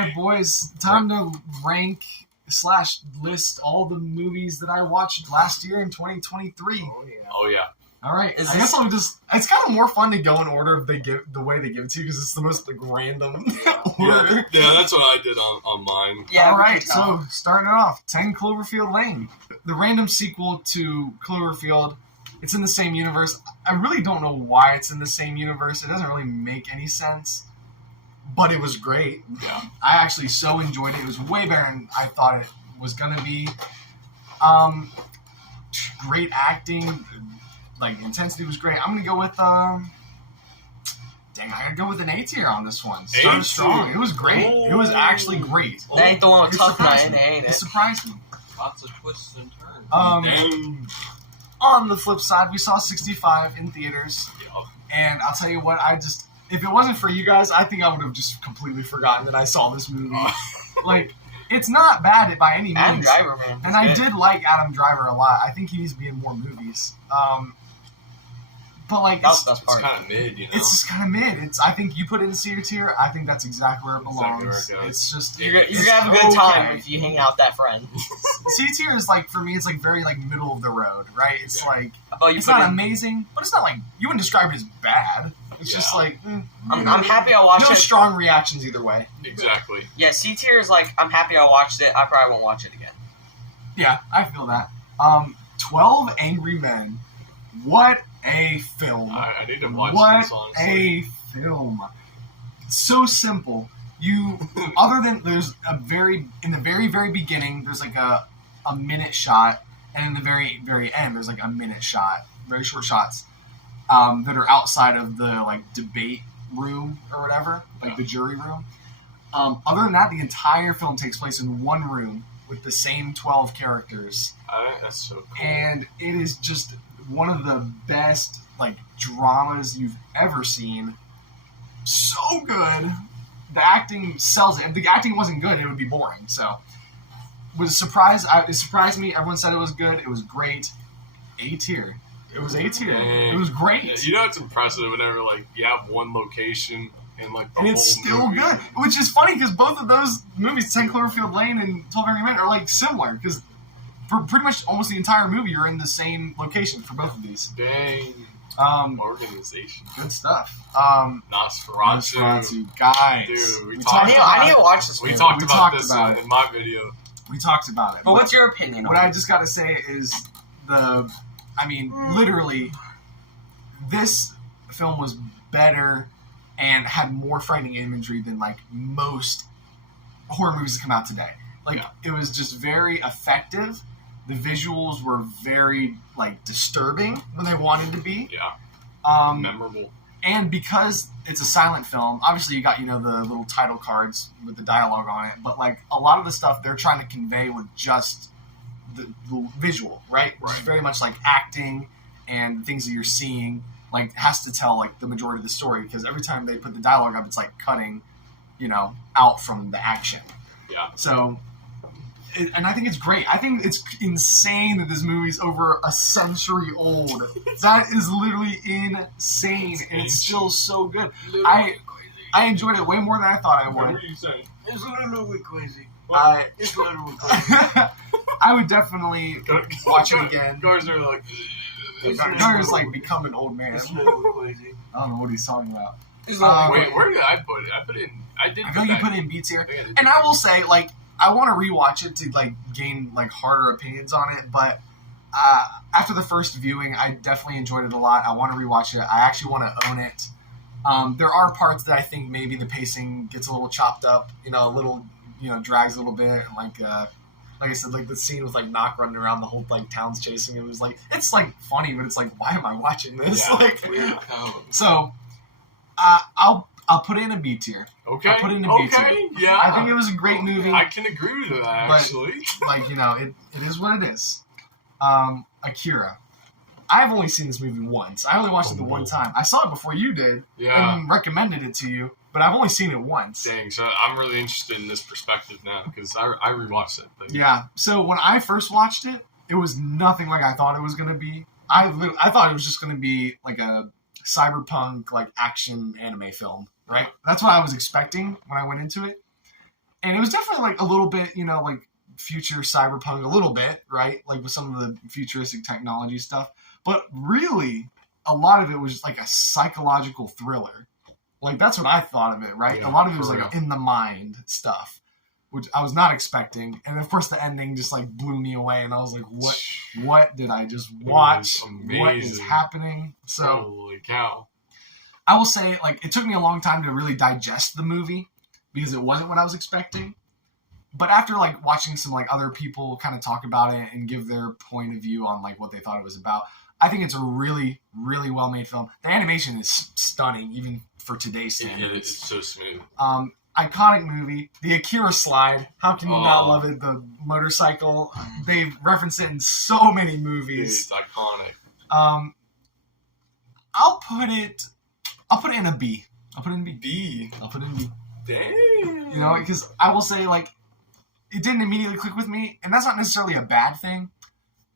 right, boys. Time to rank / list all the movies that I watched last year in 2023. Oh yeah. All right. I guess I'll just. It's kind of more fun to go in order if they give the way they give it to you because it's the most random order. Yeah, that's what I did on mine. Yeah. All right. So starting it off, 10 Cloverfield Lane, the random sequel to Cloverfield. It's in the same universe. I really don't know why it's in the same universe. It doesn't really make any sense. But it was great. Yeah. I actually so enjoyed it. It was way better than I thought it was going to be. Great acting. Intensity was great. I'm going to go with... I gotta go with an A tier on this one. Started strong. It was great. Oh. It was actually great. That ain't the one with tough nine, ain't it? It surprised me. Lots of twists and turns. Dang. On the flip side, we saw 65 in theaters. Yep. And I'll tell you what, if it wasn't for you guys, I think I would have just completely forgotten that I saw this movie. It's not bad by any means. Adam Driver, man. And I did like Adam Driver a lot. I think he needs to be in more movies. But that's It's kind of mid, you know. It's just kind of mid. I think you put it in C tier. I think that's exactly where it belongs. Exactly where it goes. It's just You're gonna have a good time if you hang out with that friend. C tier is for me. It's very middle of the road, right? It's it's not amazing, but it's not you wouldn't describe it as bad. It's just I'm happy I watched it. No strong reactions either way. Exactly. Yeah, C tier is I'm happy I watched it. I probably won't watch it again. Yeah, I feel that. 12 Angry Men. What a film. I need to watch this, honestly. What a film. So simple. Other than there's in the very, very beginning, there's a minute shot, and in the very, very end, there's a minute shot, very short shots, that are outside of the debate room or whatever, the jury room. Other than that, the entire film takes place in one room with the same 12 characters. I think that's so cool. And it is just one of the best dramas you've ever seen. So good. The acting sells it. If the acting wasn't good, it would be boring. So it surprised me. Everyone said it was good. It was great. A tier. It was A tier. It was great. Yeah, you know it's impressive whenever you have one location and and it's still movie. good. Which is funny because both of those movies, 10 Cloverfield Lane and 12 Angry Men, are similar because for pretty much almost the entire movie, you're in the same location for both of these. Dang. Organization. Good stuff. Nosferatu. Guys. Dude, I need to watch this movie. We talked about this in my video. We talked about it. But what's your opinion What on I just got to say is literally, this film was better and had more frightening imagery than most horror movies that come out today. It was just very effective. The visuals were very disturbing when they wanted to be. Yeah. Memorable. And because it's a silent film, obviously you got the little title cards with the dialogue on it, but a lot of the stuff they're trying to convey with just the visual, right? It's very much acting and things that you're seeing has to tell the majority of the story, because every time they put the dialogue up, it's cutting out from the action. Yeah. So and I think it's great. I think it's insane that this movie's over a century old. That is literally insane, and it's still so good. I enjoyed it way more than I thought I would. What were you saying? It's literally crazy. It's literally crazy. I would definitely watch it again. Gar's become an old man. It's literally crazy. I don't know what he's talking about. Wait, where did I put it? I put it in. I did. I know you put it in B tier, and I will say I want to rewatch it to gain harder opinions on it, but after the first viewing, I definitely enjoyed it a lot. I want to rewatch it. I actually want to own it. There are parts that I think maybe the pacing gets a little chopped up, a little, drags a little bit, and like I said, the scene with Knock running around, the whole town's chasing him. It was it's funny, but it's why am I watching this? Yeah. So I'll put it in a B tier. Okay. I'll put it in a B tier. Yeah. I think it was a great movie. I can agree with that, actually. It is what it is. Akira. I've only seen this movie once. I only watched it the one time. I saw it before you did. Yeah. And recommended it to you, but I've only seen it once. Dang, so I'm really interested in this perspective now, because I rewatched it. Yeah. So when I first watched it, it was nothing like I thought it was going to be. I thought it was just going to be a cyberpunk action anime film, right? That's what I was expecting when I went into it. And it was definitely like a little bit, like future cyberpunk a little bit, right? Like with some of the futuristic technology stuff. But really, a lot of it was like a psychological thriller. Like that's what I thought of it, right? Yeah, a lot of it was for like real. in the mind stuff, which I was not expecting. And of course the ending just like blew me away and I was like, what did I just watch? What is amazing. happening? So Holy cow. I will say, like, it took me a long time to really digest the movie because it wasn't what I was expecting. But after, like, watching some, like, other people kind of talk about it and give their point of view on, like, what they thought it was about, I think it's a really, really well-made film. The animation is stunning, even for today's standards. It's so smooth. Iconic movie. The Akira slide. How can you not love it? The motorcycle. They've referenced it in so many movies. It's iconic. I'll put it in a B. I'll put it in B. B. I'll put it in B. Damn. Because I will say, like, it didn't immediately click with me, and that's not necessarily a bad thing.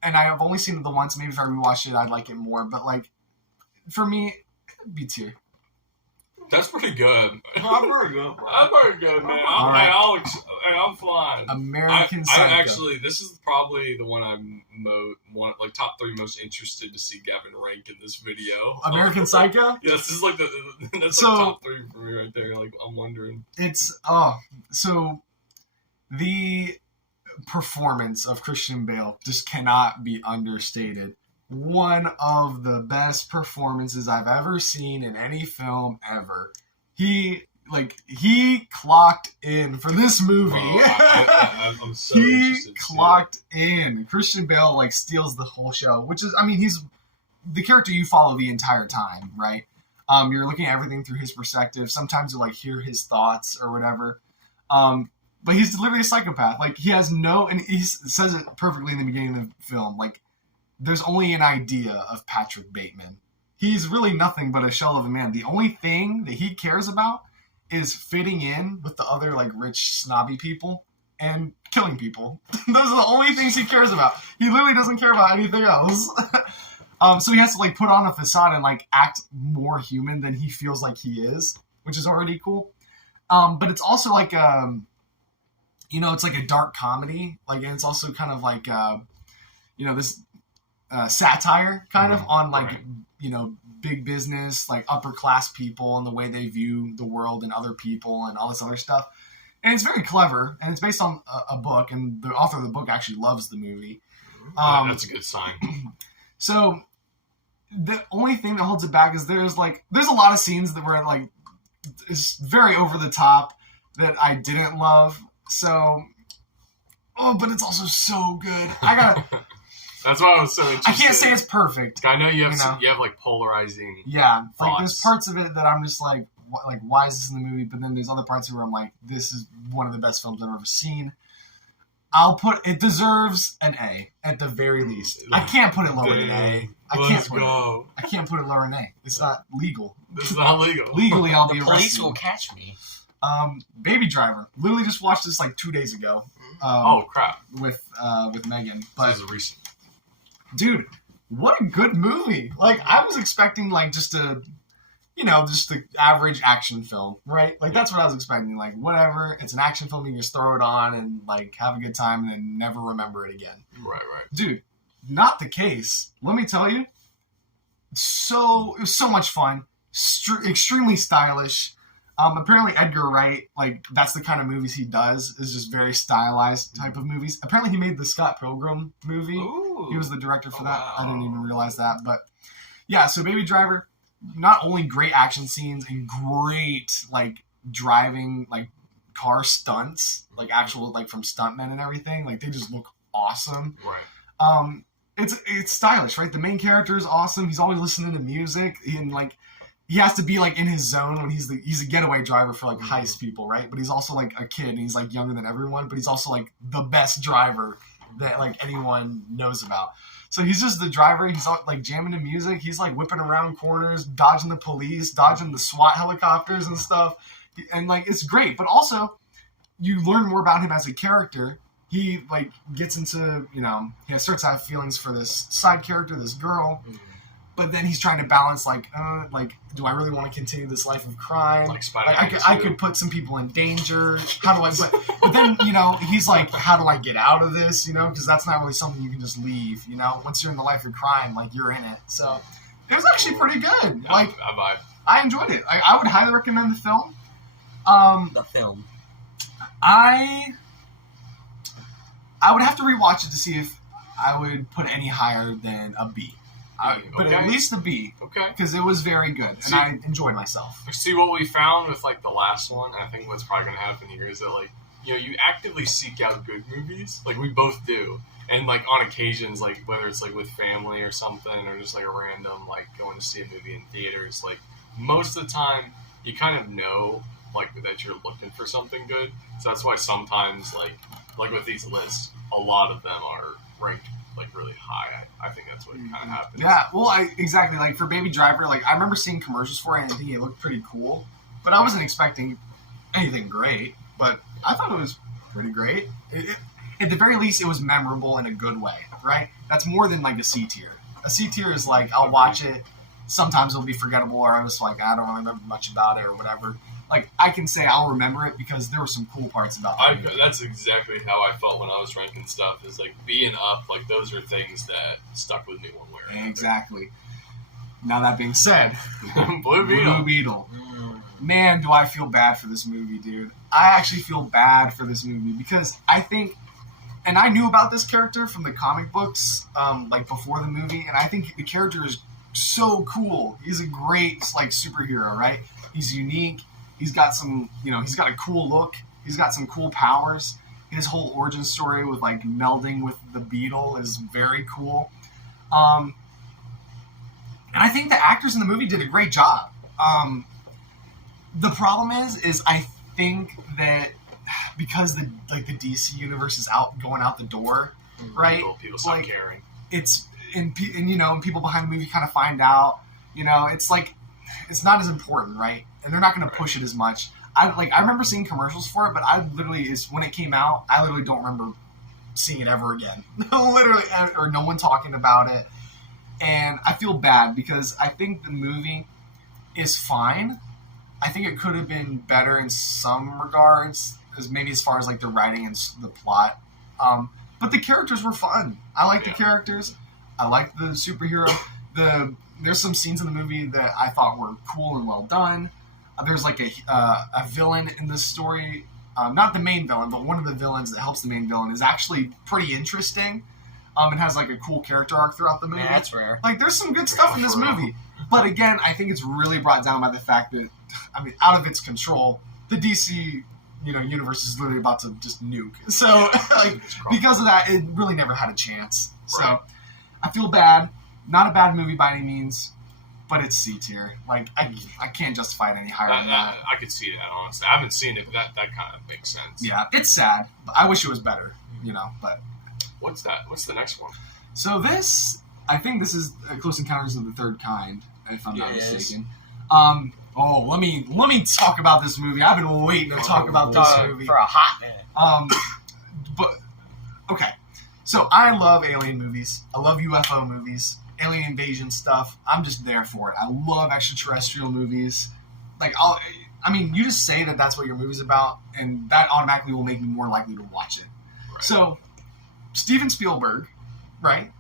And I have only seen it the once. Maybe if I rewatched it, I'd like it more. But, like, for me, B tier. That's pretty good. I'm very good. I'm pretty good, man. All right. I'm fine. American Psycho. I actually, this is probably the one I'm like top 3 most interested to see Gavin rank in this video. American Psycho? Yeah, this is like that's So- like top 3 for me right there. Like I'm wondering. So the performance of Christian Bale just cannot be understated. One of the best performances I've ever seen in any film ever. He clocked in for this movie. I'm so He interested to see clocked in. Christian Bale like steals the whole show, which is, I mean, he's the character you follow the entire time, right? You're looking at everything through his perspective. Sometimes you like hear his thoughts or whatever. But he's literally a psychopath. Like he has and he says it perfectly in the beginning of the film. Like there's only an idea of Patrick Bateman. He's really nothing but a shell of a man. The only thing that he cares about is fitting in with the other like rich snobby people and killing people. Those are the only things he cares about. He literally doesn't care about anything else. So he has to like put on a facade and like act more human than he feels like he is, which is already cool. But it's also like it's like a dark comedy, like, and it's also kind of like this satire kind of on like right. Big business, like upper class people and the way they view the world and other people and all this other stuff. And it's very clever, and it's based on a book, and the author of the book actually loves the movie. That's a good sign. So the only thing that holds it back is there's a lot of scenes that were like it's very over the top that I didn't love. So, but it's also so good. That's why I was so interested. I can't say it's perfect. I know you have like polarizing. Yeah, like thoughts. there's parts of it that I'm just like why is this in the movie? But then there's other parts where I'm like, this is one of the best films I've ever seen. It deserves an A at the very least. I can't put it lower than A. Let's go. I can't put it lower than A. It's not legal. This is not legal. Legally, I'll be The arrested. police will catch me. Baby Driver. Literally just watched this like 2 days ago. Oh crap! With Megan, but This is recent. dude, what a good movie! Like I was expecting like just the average action film, right? Like that's what I was expecting. Like whatever, it's an action film. You just throw it on and like have a good time and then never remember it again. Right. Dude, not the case. Let me tell you. It was so much fun. Extremely stylish. Apparently Edgar Wright, like that's the kind of movies he does, is just very stylized type of movies. Apparently he made the Scott Pilgrim movie. Ooh. He was the director for that. Wow. I didn't even realize that. But yeah, so Baby Driver, not only great action scenes and great like driving like car stunts, like actual like from stuntmen and everything, like they just look awesome. Right. It's stylish, right? The main character is awesome. He's always listening to music and like he has to be like in his zone when he's a getaway driver for like heist people, right? But he's also like a kid and he's like younger than everyone, but he's also like the best driver that like anyone knows about. So he's just the driver. He's like jamming to music. He's like whipping around corners, dodging the police, dodging the SWAT helicopters and stuff. And like it's great, but also you learn more about him as a character. He like gets into he starts to have feelings for this side character, this girl. but then he's trying to balance like, do I really want to continue this life of crime? Like Spider-Man I could put some people in danger. How do I? But then he's like, how do I get out of this? Because that's not really something you can just leave. Once you're in the life of crime, like you're in it. So it was actually pretty good. Like I enjoyed it. I would highly recommend the film. The film. I would have to rewatch it to see if I would put any higher than a B. But at least a B. Okay. Because it was very good, and I enjoyed myself. See, what we found with, like, the last one, and I think what's probably going to happen here is that, like, you actively seek out good movies. Like, we both do. And, like, on occasions, like, whether it's, like, with family or something, or just, like, a random, like, going to see a movie in theaters, like, most of the time, you kind of know, like, that you're looking for something good. So that's why sometimes, like with these lists, a lot of them are ranked like really high. I think that's what kind of happens. Yeah, well, exactly. Like for Baby Driver, like I remember seeing commercials for it and I think it looked pretty cool, but I wasn't expecting anything great. But I thought it was pretty great. At the very least, it was memorable in a good way, right? That's more than like a C tier. A C tier is like I'll watch it. Sometimes it'll be forgettable, or I was like I don't remember much about it or whatever. Like, I can say I'll remember it because there were some cool parts about it. That's exactly how I felt when I was ranking stuff. Is like B and up, like those are things that stuck with me one way or another. Exactly. Now that being said, Blue Beetle. Man, do I feel bad for this movie, dude. I actually feel bad for this movie because I think, and I knew about this character from the comic books, like before the movie, and I think the character is so cool. He's a great like superhero, right? He's unique. He's got some, he's got a cool look. He's got some cool powers. His whole origin story with like melding with the Beetle is very cool. And I think the actors in the movie did a great job. The problem is I think that because the DC universe is going out the door, right? People stop caring. It's and people behind the movie kind of find out. It's like it's not as important, right? And they're not going to push it as much. I remember seeing commercials for it, but when it came out, I literally don't remember seeing it ever again. Literally, or no one talking about it. And I feel bad because I think the movie is fine. I think it could have been better in some regards, maybe as far as like the writing and the plot. But the characters were fun. I like the characters. I like the superhero. There's some scenes in the movie that I thought were cool and well done. There's like a villain in this story, not the main villain, but one of the villains that helps the main villain is actually pretty interesting. And has like a cool character arc throughout the movie. Yeah, that's rare. Like there's some good stuff in this movie, but again, I think it's really brought down by the fact that, out of its control, the DC universe is literally about to just nuke. So like because of that, it really never had a chance. So I feel bad. Not a bad movie by any means. But it's C tier. Like, I can't justify it any higher than that. I could see that, honestly. I haven't seen it, but that kind of makes sense. Yeah, it's sad. I wish it was better, but... What's that? What's the next one? So I think this is Close Encounters of the Third Kind, if I'm not mistaken. Let me talk about this movie. I've been waiting to talk about this movie. For a hot minute. But, okay. So, I love alien movies. I love UFO movies. Alien invasion stuff, I'm just there for it. I love extraterrestrial movies. Like, you just say that that's what your movie's about, and that automatically will make me more likely to watch it. Right. So, Steven Spielberg, right?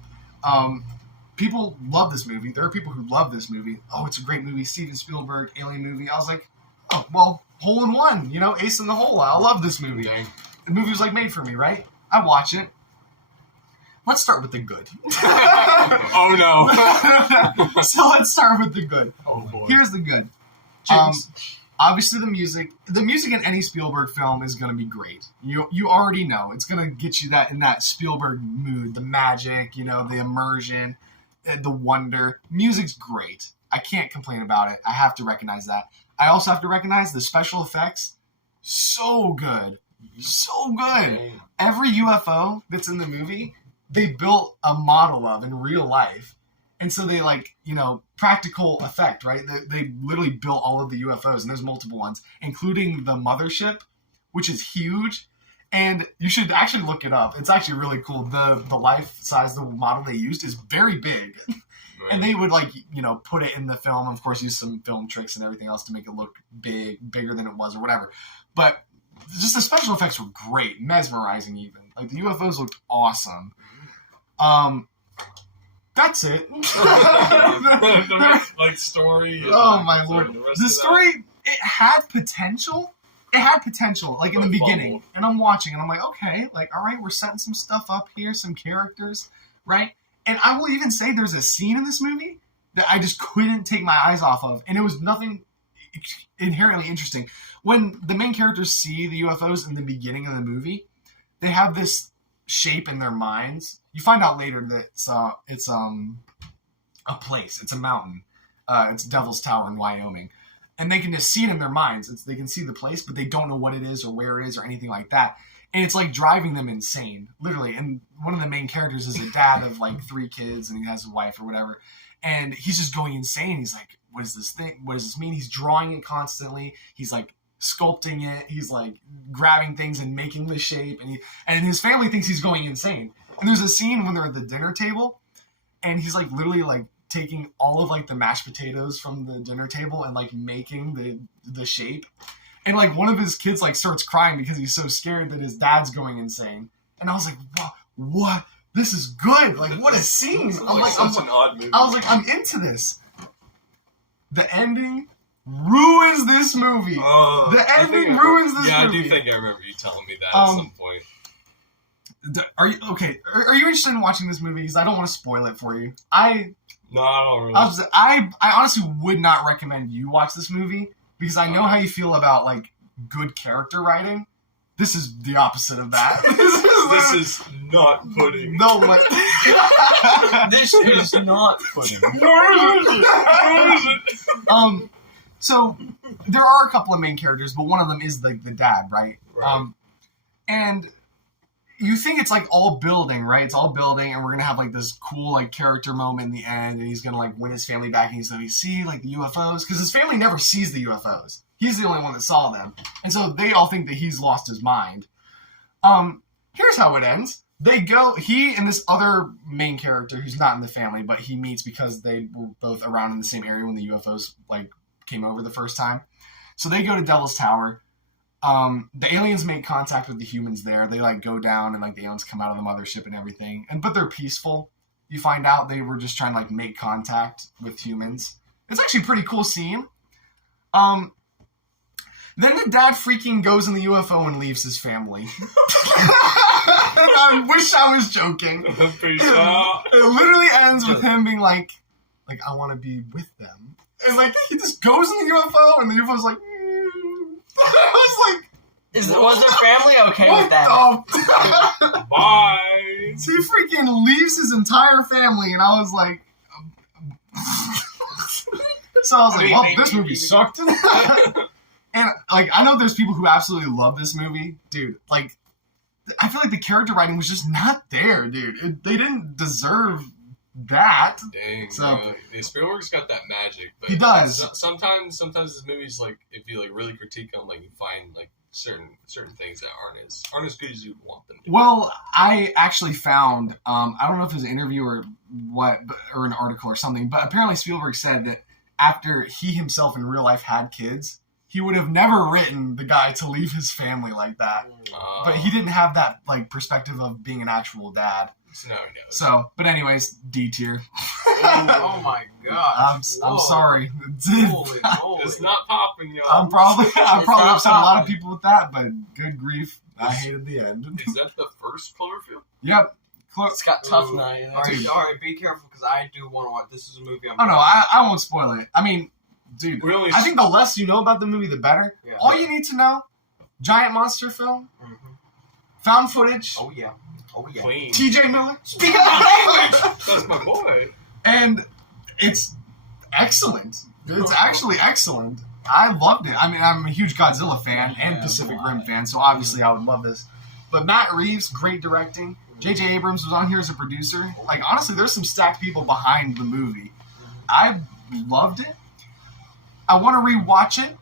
People love this movie. There are people who love this movie. Oh, it's a great movie, Steven Spielberg, alien movie. I was like, oh, well, hole in one, ace in the hole. I love this movie. Dang. The movie was, made for me, right? I watch it. Let's start with the good. Oh, no. So let's start with the good. Oh, boy. Here's the good. Obviously, the music in any Spielberg film is going to be great. You already know. It's going to get you in that Spielberg mood, the magic, the immersion, the wonder. Music's great. I can't complain about it. I have to recognize that. I also have to recognize the special effects. So good. So good. Every UFO that's in the movie, they built a model of in real life. And so they practical effect, right? They literally built all of the UFOs, and there's multiple ones, including the mothership, which is huge. And you should actually look it up. It's actually really cool. The life size, the model they used is very big. And they would put it in the film, of course, use some film tricks and everything else to make it look bigger than it was or whatever. But just the special effects were great, mesmerizing even. Like the UFOs looked awesome. That's it. Story. Oh my lord! The story, it had potential. It had potential, like in the beginning. And I'm watching, and I'm like, okay, all right, we're setting some stuff up here, some characters, right? And I will even say there's a scene in this movie that I just couldn't take my eyes off of, and it was nothing inherently interesting. When the main characters see the UFOs in the beginning of the movie, they have this shape in their minds. You find out later that it's a place. It's a mountain. It's Devil's Tower in Wyoming. And they can just see it in their minds. They can see the place, but they don't know what it is or where it is or anything like that. And it's like driving them insane, literally. And one of the main characters is a dad of 3 kids, and he has a wife or whatever. And he's just going insane. He's like, what is this thing? What does this mean? He's drawing it constantly. He's sculpting it. He's grabbing things and making the shape. And his family thinks he's going insane. And there's a scene when they're at the dinner table, and he's literally taking all of the mashed potatoes from the dinner table and making the shape. And one of his kids starts crying because he's so scared that his dad's going insane. And I was like, what? This is good. What a scene. I'm such an odd movie. I was I'm into this. The ending ruins this movie. The ending ruins this movie. Yeah, I do think I remember you telling me that at some point. Are you okay? Are you interested in watching this movie? Because I don't want to spoil it for you. No, I don't really. I honestly would not recommend you watch this movie because I know how you feel about good character writing. This is the opposite of that. This is not pudding. No, This is not pudding. So there are a couple of main characters, but one of them is the dad, right? And you think it's all building, right? It's all building, and we're gonna have this cool character moment in the end, and he's gonna win his family back, and he's gonna see the UFOs, because his family never sees the UFOs. He's the only one that saw them, and so they all think that he's lost his mind. Here's how it ends. He and this other main character who's not in the family, but he meets because they were both around in the same area when the UFOs came over the first time. So they go to Devil's Tower. The aliens make contact with the humans there. They go down and the aliens come out of the mothership and everything. But they're peaceful. You find out they were just trying to make contact with humans. It's actually a pretty cool scene. Then the dad freaking goes in the UFO and leaves his family. I wish I was joking. Peace out. It literally ends with him being I want to be with them. And he just goes in the UFO and the UFO's I was was their family okay with that? Bye. So he freaking leaves his entire family, and I was so I was this movie sucked. And I know there's people who absolutely love this movie, dude. I feel the character writing was just not there, dude. They didn't deserve that. Dang. So Spielberg's got that magic. But he does. Sometimes his movies if you really critique them, you find certain things that aren't as good as you'd want them to. Well, I actually found I don't know if it was an interview or what, or an article or something, but apparently Spielberg said that after he himself in real life had kids, he would have never written the guy to leave his family like that. But he didn't have that perspective of being an actual dad. No, he knows. So, but anyways, D tier. Oh my god! I'm sorry. Holy moly! It's not popping, y'all. I'm probably not upset a lot of popping. people with that, but good grief, I hated the end. Is that the first Cloverfield? Yep. It's got tough now. Alright, be careful because I do want to watch. This is a movie. Oh no, I won't spoil it. I mean, dude, I think the less you know about the movie, the better. Yeah. All you need to know: giant monster film, found footage. Oh yeah. Clean. T.J. Miller. That's my boy. And it's excellent. It's actually excellent. I loved it. I mean, I'm a huge Godzilla fan and Pacific Rim fan, so obviously I would love this. But Matt Reeves, great directing. J.J. Abrams was on here as a producer. Honestly, there's some stacked people behind the movie. I loved it. I want to rewatch it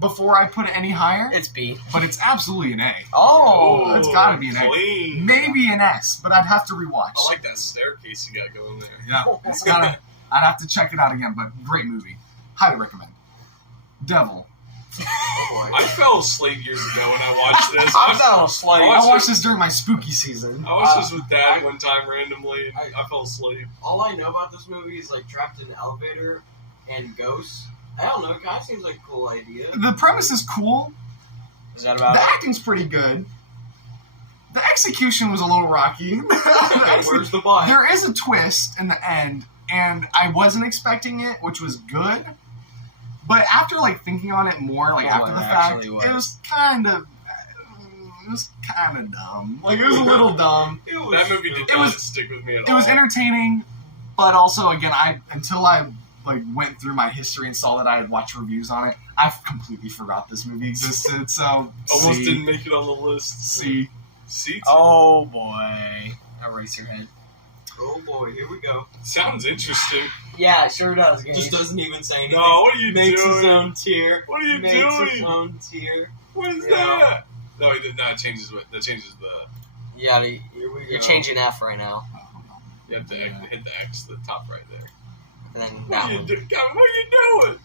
before I put it any higher. It's B. But it's absolutely an A. Oh, It's gotta be an A. Clean. Maybe an S, but I'd have to rewatch. I like that staircase you got going there. Yeah, it's gotta. I'd have to check it out again, but great movie. Highly recommend. Devil. Oh boy. I fell asleep years ago when I watched this. I'm down asleep. I watched this during my spooky season. I watched this with Dad one time randomly, and I fell asleep. All I know about this movie is like trapped in an elevator and ghosts. I don't know. It kind of seems like a cool idea. The premise is cool. Is that about The it? acting's pretty good. The execution was a little rocky. Where's the butt? There is a twist in the end, and I wasn't expecting it, which was good. But after like thinking on it more, like after the fact, it was kind of dumb. Like it was a little dumb. That movie did not stick with me at all. It was entertaining, but also again, until I like went through my history and saw that I had watched reviews on it, I completely forgot this movie existed. So almost didn't make it on the list. See. Oh boy, Eraserhead. Oh boy, here we go. Sounds interesting. Yeah, it sure does. Just doesn't even say anything. No, what are you Makes doing? his own tier. What are you Makes doing? his own tier. What is that? No, it changes the. Yeah, Here we you're go. changing F right now. You have to hit the X, the top right there. And then What that are you one. doing? Gavin, what are you doing?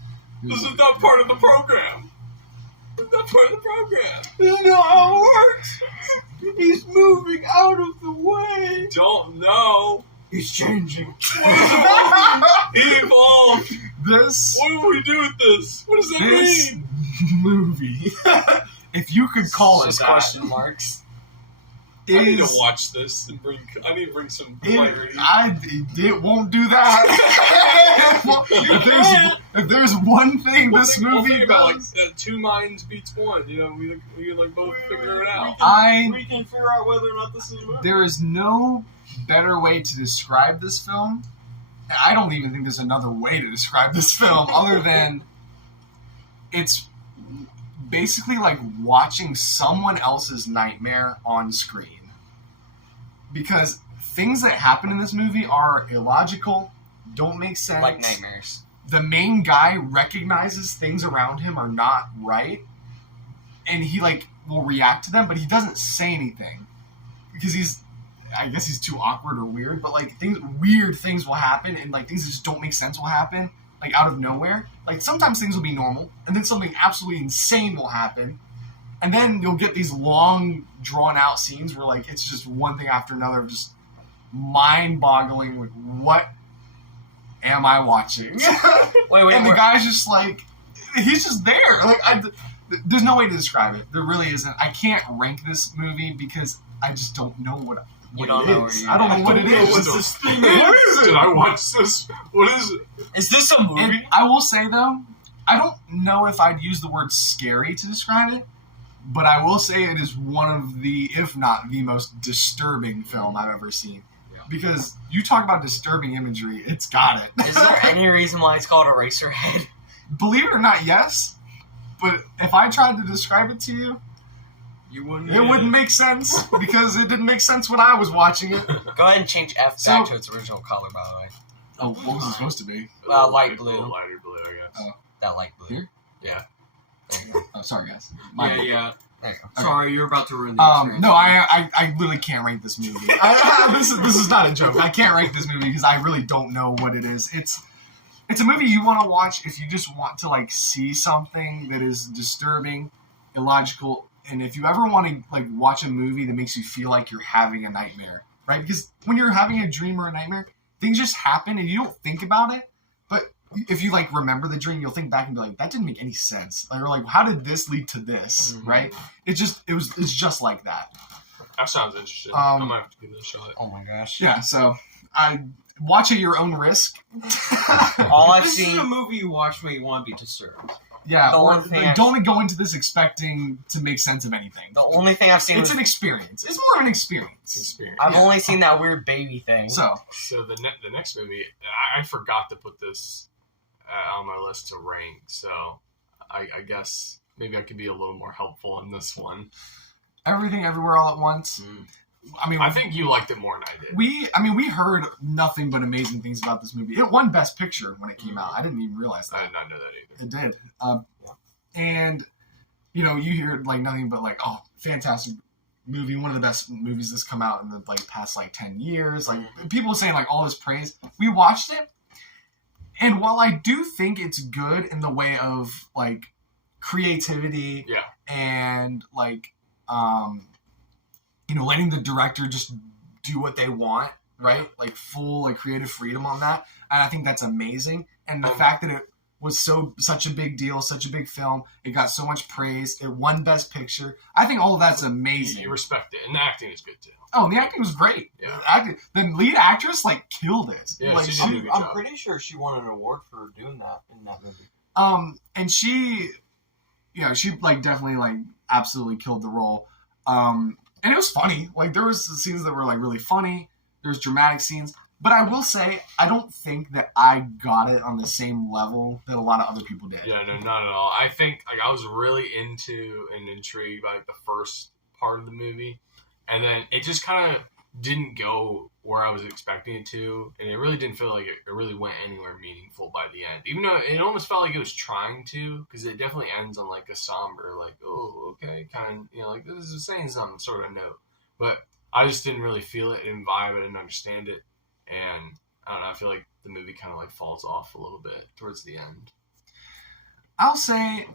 This is not part of the program. This is not part of the program. You know how it works. He's moving out of the way. Don't know. He's changing. He evolved. This What do we do with this? What does that this mean? movie, if you could call it Just that, question marks. I need to is watch this and I need to bring some it, clarity. it won't do that. if there's one thing this We'll movie think about does, like two minds beats one. You know, we can like both figure it out. We can figure out whether or not this is a movie. there is no better way to describe this film. I don't even think there's another way to describe this film other than it's basically like watching someone else's nightmare on screen. Because things that happen in this movie are illogical, don't make sense. Like nightmares. The main guy recognizes things around him are not right, and he like will react to them, but he doesn't say anything because I guess he's too awkward or weird. But like weird things will happen, and like things that just don't make sense will happen, like out of nowhere. Like sometimes things will be normal, and then something absolutely insane will happen, and then you'll get these long, drawn-out scenes where like it's just one thing after another, just mind-boggling. Like, what am I watching? Wait, And the guy's just like, he's just there. Like, there's no way to describe it. There really isn't. I can't rank this movie because I just don't know what You it don't know is. where I don't know what it is. What this thing What is it? Did I watch this? What is it? Is this a movie? And I will say though, I don't know if I'd use the word scary to describe it, but I will say it is one of the, if not the most disturbing film I've ever seen. Yeah. Because you talk about disturbing imagery, it's got it. Is there any reason why it's called Eraserhead? Believe it or not, yes. But if I tried to describe it to you, You wouldn't. it wouldn't make sense because it didn't make sense when I was watching it. Go ahead and change F back to its original color, by the way. Oh, what was it supposed to be? Light blue. A little lighter blue, I guess. Oh. That light blue. Here? Yeah. There you go. Oh, sorry guys. Yeah. There you go. Sorry, you're about to ruin the experience. No, I literally can't rate this movie. This is not a joke. I can't rate this movie because I really don't know what it is. It's a movie you want to watch if you just want to like see something that is disturbing, illogical, and if you ever want to like watch a movie that makes you feel like you're having a nightmare, right? Because when you're having a dream or a nightmare, things just happen and you don't think about it. But if you like remember the dream, you'll think back and be like, that didn't make any sense. Or like, how did this lead to this, right? It's just like that. That sounds interesting. I might have to give it a shot. Oh my gosh. Yeah, so I watch at your own risk. All I've This seen. is a movie you watch when you want to be disturbed. Yeah, The or only thing like, don't go into this expecting to make sense of anything. The only thing I've seen. It's an experience. It's more of an experience. Experience. I've yeah. only seen that weird baby thing. So, So the next movie, I forgot to put this on my list to rank. So I guess maybe I could be a little more helpful in this one. Everything, Everywhere, All at Once. I mean, I think you liked it more than I did. we heard nothing but amazing things about this movie. It won Best Picture when it came out. I didn't even realize I that. did not know that either. It did. And, you know, you hear like nothing but like, oh, fantastic movie. One of the best movies that's come out in the like past like 10 years. Like people saying like all this praise. We watched it And while I do think it's good in the way of like creativity and like letting the director just do what they want, right? Like full like creative freedom on that. And I think that's amazing. And the fact that it was such a big deal, such a big film, it got so much praise, it won Best Picture. I think all of that's amazing. You respect it. And the acting is good too. Oh, and the acting was great. Yeah. The lead actress like killed it. Yeah, like, she did a good job. I'm pretty sure she won an award for doing that in that movie. And she like definitely like absolutely killed the role. And it was funny. Like there was scenes that were like really funny. There was dramatic scenes. But I will say, I don't think that I got it on the same level that a lot of other people did. Yeah, no, not at all. I think like I was really into and intrigued by like, the first part of the movie, and then it just kind of didn't go where I was expecting it to, and it really didn't feel like it really went anywhere meaningful by the end. Even though it almost felt like it was trying to, because it definitely ends on like a somber, like, oh, okay, kind of, like this is saying some sort of note. But I just didn't really feel it, didn't vibe, I didn't understand it. And I don't know, I feel like the movie kind of like falls off a little bit towards the end. I'll say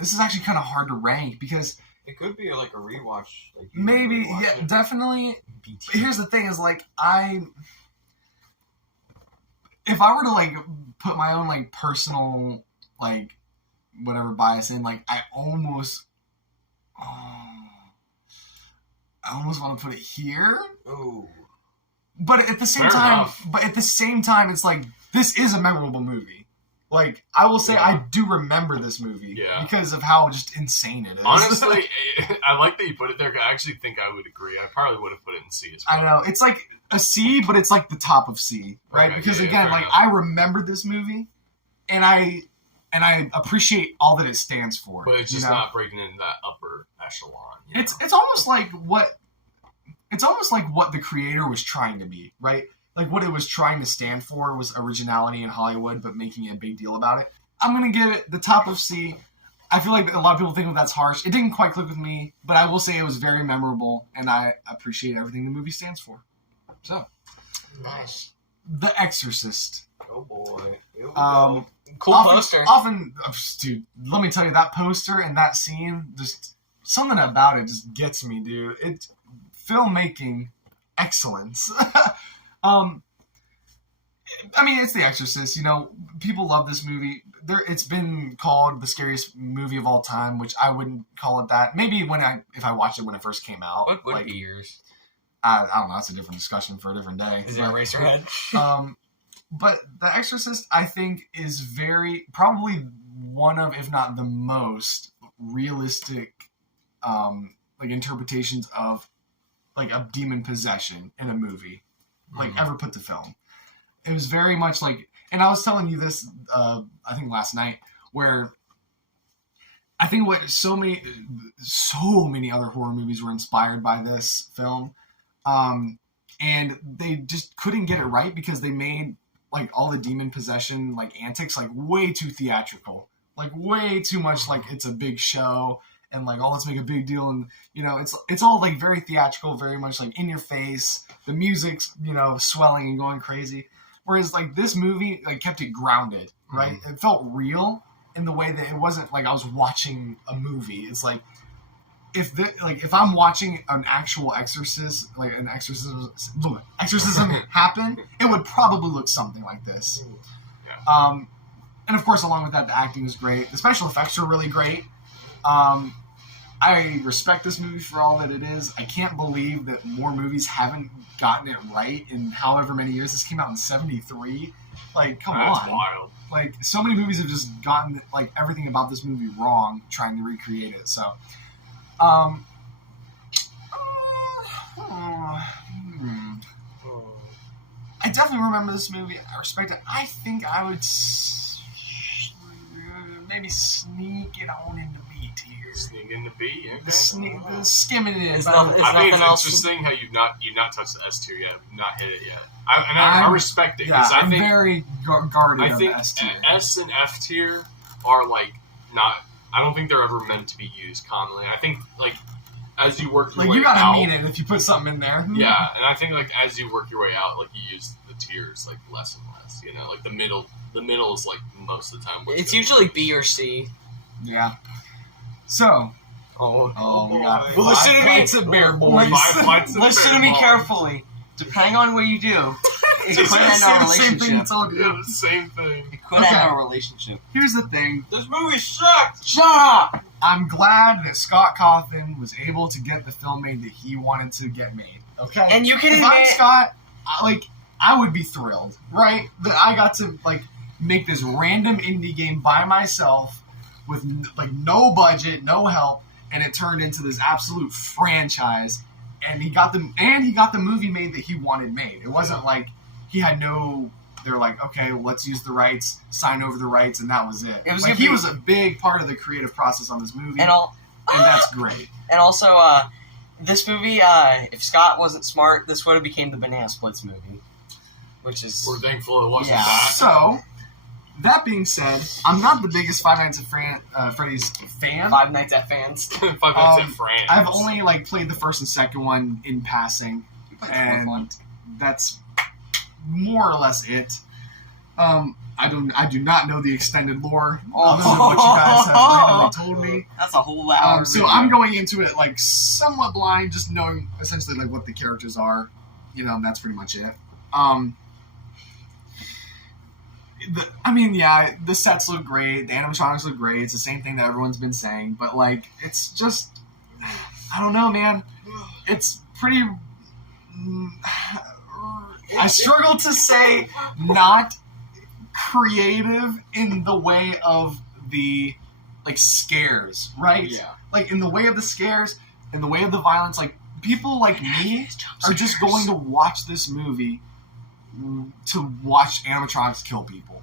this is actually kind of hard to rank because it could be like a rewatch. Like maybe, yeah, definitely. But here's the thing: is like if I were to like put my own like personal like whatever bias in, like I almost want to put it here. Ooh. But at the same time, it's like this is a memorable movie. Like I will say, I do remember this movie because of how just insane it is. Honestly, I like that you put it there. I actually think I would agree. I probably would have put it in C as well. I know it's like a C, but it's like the top of C, right? Okay, because again, like I remember this movie, and I appreciate all that it stands for. But it's just not breaking into that upper echelon. It's almost like what. It's almost like what the creator was trying to be, right? Like what it was trying to stand for was originality in Hollywood, but making a big deal about it. I'm going to give it the top of C. I feel like a lot of people think that's harsh. It didn't quite click with me, but I will say it was very memorable, and I appreciate everything the movie stands for. So, nice. The Exorcist. Oh boy. Cool poster. Dude, let me tell you, that poster and that scene, just something about it just gets me, dude. It's filmmaking excellence. I mean, it's The Exorcist. People love this movie. It's been called the scariest movie of all time, which I wouldn't call it that. Maybe if I watched it when it first came out. What would be yours? I don't know. That's a different discussion for a different day. Is it Eraserhead? But The Exorcist, I think, is probably one of, if not the most realistic, like interpretations of like a demon possession in a movie, like ever put to film. It was very much like, and I was telling you this, I think last night, where I think what so many other horror movies were inspired by this film, and they just couldn't get it right because they made like all the demon possession like antics like way too theatrical, like way too much like it's a big show. And like, let's make a big deal, and it's all like very theatrical, very much like in your face. The music's swelling and going crazy, whereas like this movie like kept it grounded, right? Mm-hmm. It felt real in the way that it wasn't like I was watching a movie. It's like if I'm watching an actual exorcist, like an exorcism happen, it would probably look something like this. Yeah. And of course, along with that, the acting was great. The special effects were really great. I respect this movie for all that it is. I can't believe that more movies haven't gotten it right in however many years. This came out in 1973. Like, come on. That's wild. Like, so many movies have just gotten, like, everything about this movie wrong trying to recreate it. So, I definitely remember this movie. I respect it. I think I would maybe sneak it on into B tier. Sneak into B, okay. The skimming it is. I think it's interesting how you've not touched the S tier yet, not hit it yet. I respect it because I think very guarded. I think S tier. S and F tier are like not. I don't think they're ever meant to be used commonly. I think like as you work your Like way you gotta out, mean it if you put something in there. Yeah, and I think like as you work your way out, like you use the tiers like less and less. You know, like the middle is like most of the time. It's usually B or C. Yeah. So. Oh, we got Well, listen to me. flights of bear boys. Five flights of Listen to bear me balls. carefully. Depending on what you do, it Just could end say our the same thing you relationship. told you. Yeah, the same thing. It could Okay. end our relationship. Here's the thing. This movie sucked. Shut up! I'm glad that Scott Cawthon was able to get the film made that he wanted to get made. Okay. And you can if I'm admit, Scott, I would be thrilled, right? That I got to make this random indie game by myself with no budget, no help, and it turned into this absolute franchise. And he got the movie made that he wanted made. It wasn't like he had no. They were like, okay, well, let's use the rights, sign over the rights, and that was it. It was he was a big part of the creative process on this movie, and that's great. And also, this movie, if Scott wasn't smart, this would have became the Banana Splits movie, which is We're thankful it wasn't Yeah. that. So, that being said, I'm not the biggest Five Nights at Freddy's fan. Five Nights at Fans. 5 minutes in France. I've only played the first and second one in passing, You played the and fourth one. that's more or less it. I do not know the extended lore other than what you guys have randomly told me. That's a whole hour. So I'm going into it somewhat blind, just knowing essentially what the characters are, and that's pretty much it. The sets look great, the animatronics look great. It's the same thing that everyone's been saying, but it's just, I don't know, man. It's pretty. I struggle to say not creative in the way of the scares, right? Yeah. In the way of the scares, in the way of the violence, people like me are just going to watch this movie to watch animatronics kill people.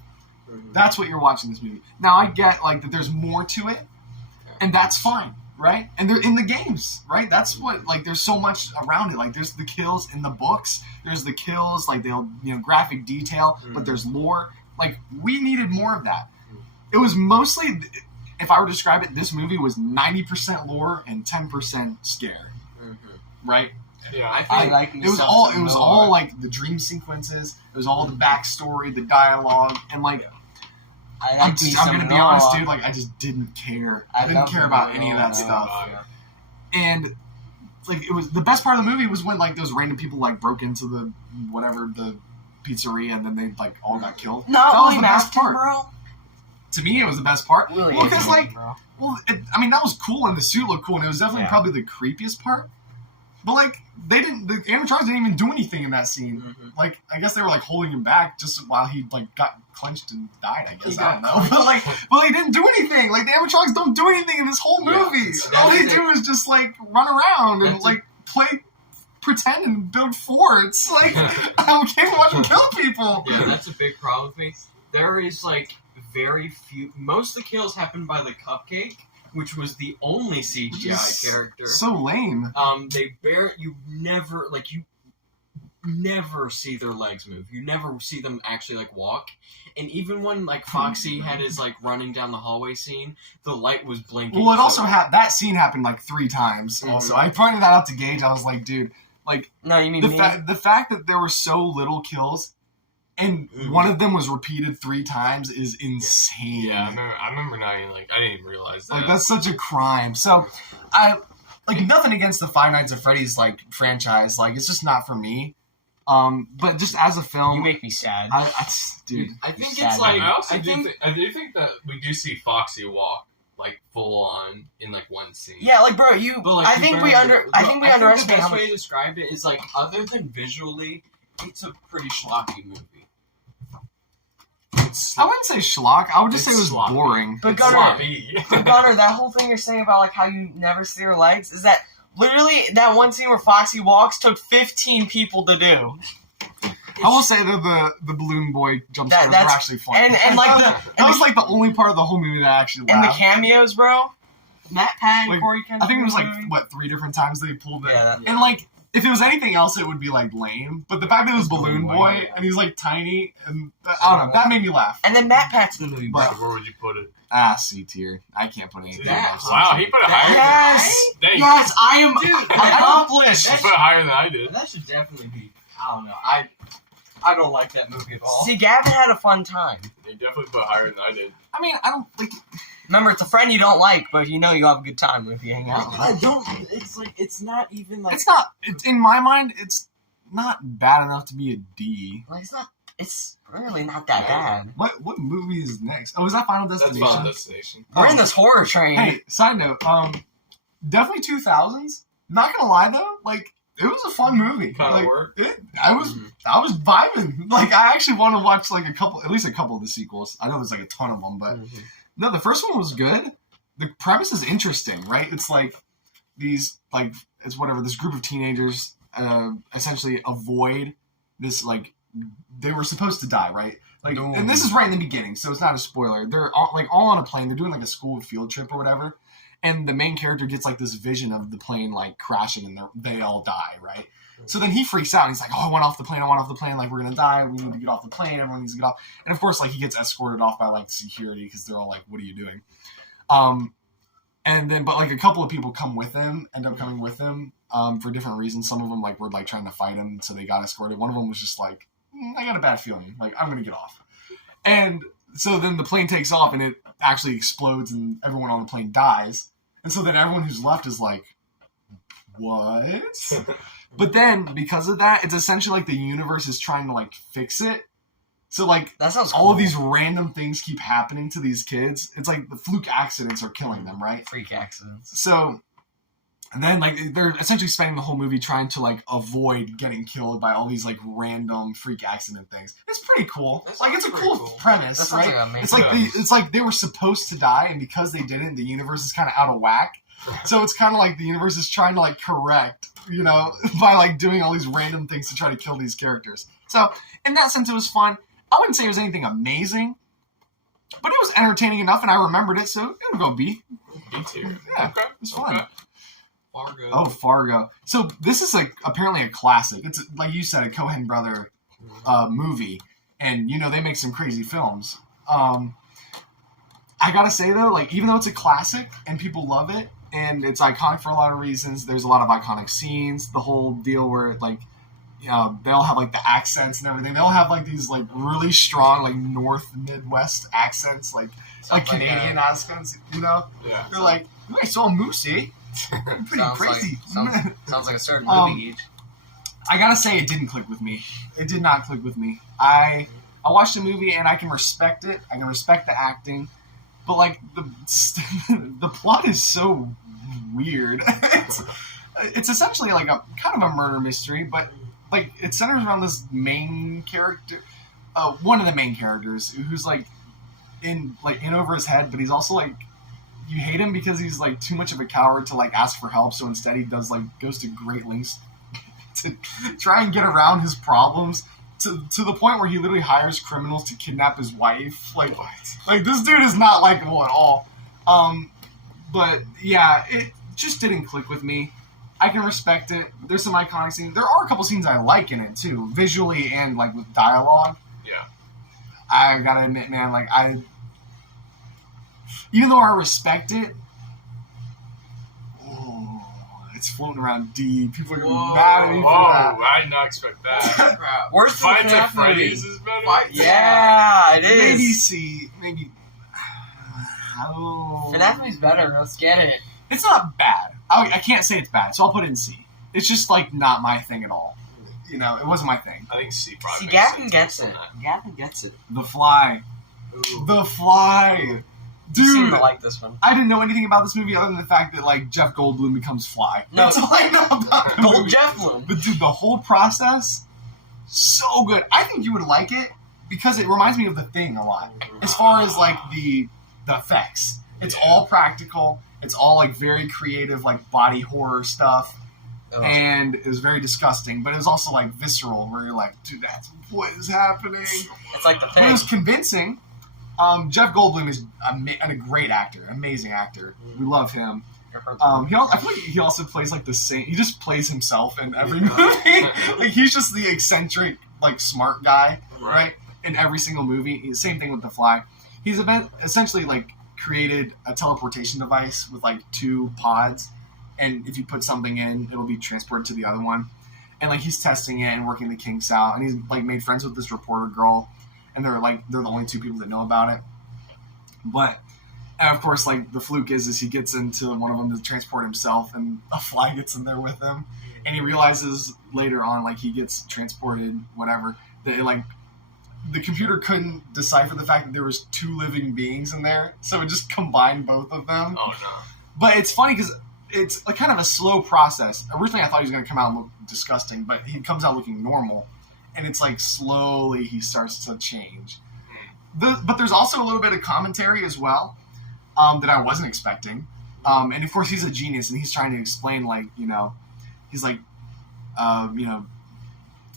Mhm. That's what you're watching this movie. Now I get that there's more to it, and that's fine, right? And they're in the games, right? That's what there's so much around it. There's the kills in the books, there's the kills, they'll graphic detail, but there's lore. We needed more of that. It was mostly, if I were to describe it, this movie was 90% lore and 10% scare, right? Yeah, I I- like It was all the dream sequences. It was all the backstory, the dialogue, and I'm gonna be honest, dude. I just didn't care. I didn't care about any of that stuff. And it was the best part of the movie was when those random people broke into the pizzeria and then they all got killed. Not that was really the best part. bro. To me, it was the best part. Really Well, because bro. that was cool and the suit looked cool and it was definitely Yeah. probably the creepiest part. But the animatronics didn't even do anything in that scene. Mhm. I guess they were holding him back just while he got clenched and died. I guess He I don't got know, but they didn't do anything. The animatronics don't do anything in this whole Yeah, movie. that's All they it. do is just run around and That's play pretend and build forts. I can't watch them kill people. Yeah, that's a big problem with me. There is very few. Most of the kills happen by the cupcake, which was the only CGI Just character. So lame. You never see their legs move. You never see them actually walk. And even when Foxy had his running down the hallway scene, the light was blinking. Well, it so- also that scene happened 3 times. Also, I pointed that out to Gage. I was like, dude, No, you mean the me? the fact that there were so little kills and one of them was repeated 3 times is insane. Yeah, I remember not even, I didn't even realize that. That's such a crime. So, I nothing against the Five Nights at Freddy's franchise. It's just not for me. But just as a film, You make me sad. dude. I think Sad it's man. I also I do think think I do think that we do see Foxy walk full on in one scene. Yeah, bro, you. But, I think we underestimate the how best much. way to describe it is other than visually, it's a pretty schlocky movie. It's I wouldn't say schlock. I would just It's say it was sloppy. boring. But it's Gunnar, sloppy. Gunnar, that whole thing you're saying about how you never see her legs is that literally that one scene where Foxy walks took 15 people to do. I will say that the balloon boy jump scares were that's- actually funny. and that was the only part of the whole movie that I actually And the laughed. cameos, bro. Matt Pat and Corey Kent. I think it was in the movie. 3 different times they pulled it. Yeah, And If it was anything else, it would be like lame. But the fact that it was Balloon Boy yeah. and he's like tiny and I don't know, that made me laugh. And then Matt Pat's in the movie. But- So where would you put it? C tier. I can't put anything. That- above C Wow, tier. he put it higher. Yes, Dang. yes, I am I accomplished. He put it higher than I did. That should definitely be. I don't know. I don't like that movie at all. See, Gavin had a fun time. He definitely put it higher than I did. I mean, I don't like. Remember, it's a friend you don't like, but you know you'll have a good time if you hang out with I him. don't. It's like it's not even like. It's not. It's, in my mind, it's not bad enough to be a D. Like, it's really not that bad. What movie is next? Oh, is that Final That's Destination? Final Destination. We're in this horror train. Hey, side note. Definitely 2000s. Not gonna lie though, like it was a fun movie. Kind of Like, worked. I was vibing. Like I actually want to watch like at least a couple of the sequels. I know there's like a ton of them, but no, the first one was good. The premise is interesting, right? It's like these like it's whatever this group of teenagers essentially avoid this like they were supposed to die, right? Like, and this is right in the beginning, so it's not a spoiler. They're all on a plane. They're doing like a school field trip or whatever. And the main character gets like this vision of the plane like crashing and they all die, right? So then he freaks out. And he's like, "Oh, I want off the plane. Like we're gonna die. We need to get off the plane. Everyone needs to get off." And of course, like he gets escorted off by like security because they're all like, "What are you doing?" And then, but like a couple of people end up coming with him for different reasons. Some of them like were like trying to fight him, so they got escorted. One of them was just like, "I got a bad feeling. Like I'm gonna get off." And so then the plane takes off and it actually explodes and everyone on the plane dies. And so then everyone who's left is like, what? But then because of that, it's essentially like the universe is trying to like fix it. So like That sounds all cool. of these random things keep happening to these kids. It's like the fluke accidents are killing them, right? Freak accidents. So and then like they're essentially spending the whole movie trying to like avoid getting killed by all these like random freak accident things. It's pretty cool. That Like it's a sounds cool, pretty cool. premise, That sounds right? like amazing. It's like it's like they were supposed to die, and because they didn't, the universe is kind of out of whack. So it's kind of like the universe is trying to like correct, you know, by like doing all these random things to try to kill these characters. So in that sense, it was fun. I wouldn't say it was anything amazing, but it was entertaining enough, and I remembered it, so it would go B. B tier. Yeah, Okay. it was fun. Okay. Fargo. Oh, Fargo. So this is like apparently a classic. It's like you said, a Coen brother movie, and you know they make some crazy films. I gotta say though, like even though it's a classic and people love it and it's iconic for a lot of reasons, there's a lot of iconic scenes. The whole deal where like they all have like the accents and everything. They all have like these like really strong like North Midwest accents, like Canadian accents. You know, Yeah. they're like, "I saw Moosey." Pretty Sounds crazy. sounds like a certain movie. I gotta say, it didn't click with me. It did not click with me. I watched the movie and I can respect it. I can respect the acting, but like the plot is so weird. It's essentially like a kind of a murder mystery, but like it centers around this main character, one of the main characters who's like in over his head, but he's also like. You hate him because he's like too much of a coward to like ask for help, so instead he goes to great lengths to try and get around his problems to the point where he literally hires criminals to kidnap his wife. Like this dude is not likable at all. But yeah, it just didn't click with me. I can respect it. There's some iconic scenes. There are a couple scenes I like in it too, visually and like with dialogue. Yeah. I gotta admit, man, like even though I respect it, it's floating around D. People are gonna be mad at me Whoa, for that. I did not expect that. Crap. Where's the Fights at FNAF movie? Freddy's is better? Yeah, it is. Maybe C. Maybe. Oh. FNAF movie's better. Let's get it. It's not bad. I can't say it's bad, so I'll put it in C. It's just like not my thing at all. You know, it wasn't my thing. I think C probably See, makes Gavin sense gets based it. on that. Gavin gets it. The Fly. Ooh. The Fly. You seem Dude, to like this one. I didn't know anything about this movie other than the fact that like Jeff Goldblum becomes Fly. No. That's all I know about the Gold movie. Jeff Bloom. But dude, the whole process, so good. I think you would like it because it reminds me of The Thing a lot. As far as like the effects, it's all practical. It's all like very creative, like body horror stuff, and it was very disgusting. But it was also like visceral, where you're like, dude, that's what is happening. It's like the But thing. it was convincing. Jeff Goldblum is a great actor, amazing actor. We love him. I feel like he also plays like the same. He just plays himself in every movie. Like he's just the eccentric, like smart guy, right? In every single movie. Same thing with The Fly. He's essentially like created a teleportation device with like 2 pods, and if you put something in, it'll be transported to the other one. And like he's testing it and working the kinks out, and he's like made friends with this reporter girl, and they're the only 2 people that know about it. But and of course, like the fluke is he gets into one of them to transport himself, and a fly gets in there with him, and he realizes later on, like he gets transported, whatever, that like the computer couldn't decipher the fact that there was 2 living beings in there, so it just combined both of them. Oh no! But it's funny because it's like kind of a slow process. Originally, I thought he was going to come out and look disgusting, but he comes out looking normal, and it's like slowly he starts to change. But there's also a little bit of commentary as well. That I wasn't expecting. And of course he's a genius, and he's trying to explain, like, he's like,